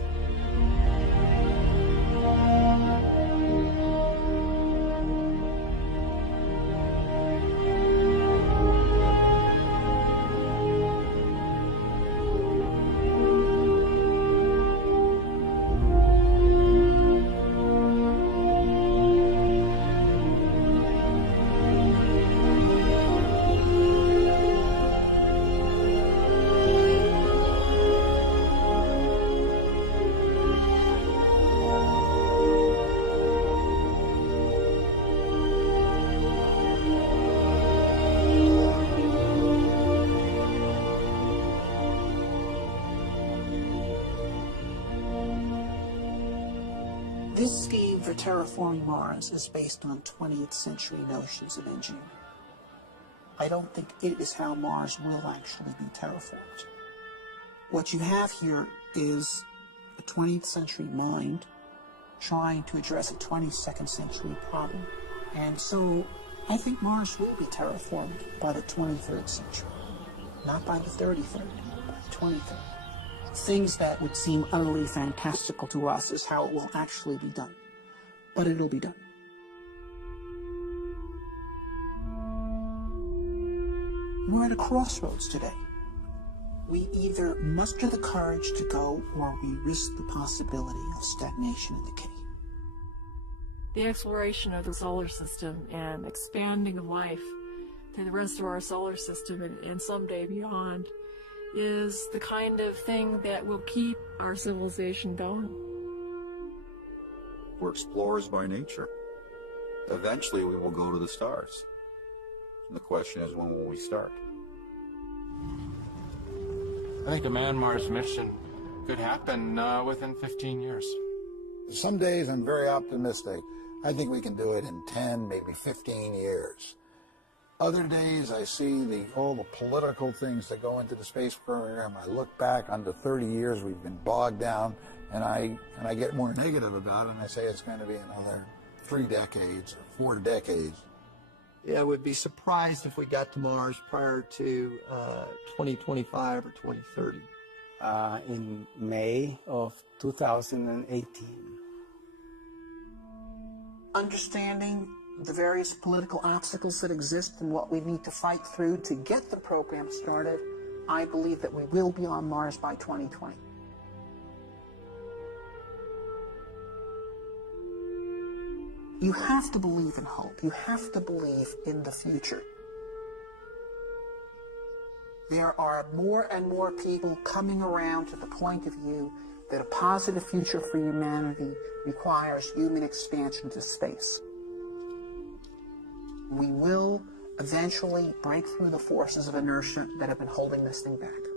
This scheme for terraforming Mars is based on 20th century notions of engineering. I don't think it is how Mars will actually be terraformed. What you have here is a 20th century mind trying to address a 22nd century problem. And so I think Mars will be terraformed by the 23rd century, not by the 33rd, by the 23rd. Things that would seem utterly fantastical to us is how it will actually be done. But it'll be done. We're at a crossroads today. We either muster the courage to go, or we risk the possibility of stagnation and decay. The exploration of the solar system and expanding of life to the rest of our solar system and someday beyond is the kind of thing that will keep our civilization going. We're explorers by nature. Eventually we will go to the stars. And the question is, when will we start? I think a man-Mars mission could happen within 15 years. Some days I'm very optimistic. I think we can do it in 10, maybe 15 years. Other days I see all the political things that go into the space program. I look back under 30 years we've been bogged down, and I get more negative about it, and I say it's going to be another 3 decades or 4 decades. Yeah, I would be surprised if we got to Mars prior to 2025 or 2030. In May of 2018. Understanding the various political obstacles that exist and what we need to fight through to get the program started, I believe that we will be on Mars by 2020. You have to believe in hope. You have to believe in the future. There are more and more people coming around to the point of view that a positive future for humanity requires human expansion to space. We will eventually break through the forces of inertia that have been holding this thing back.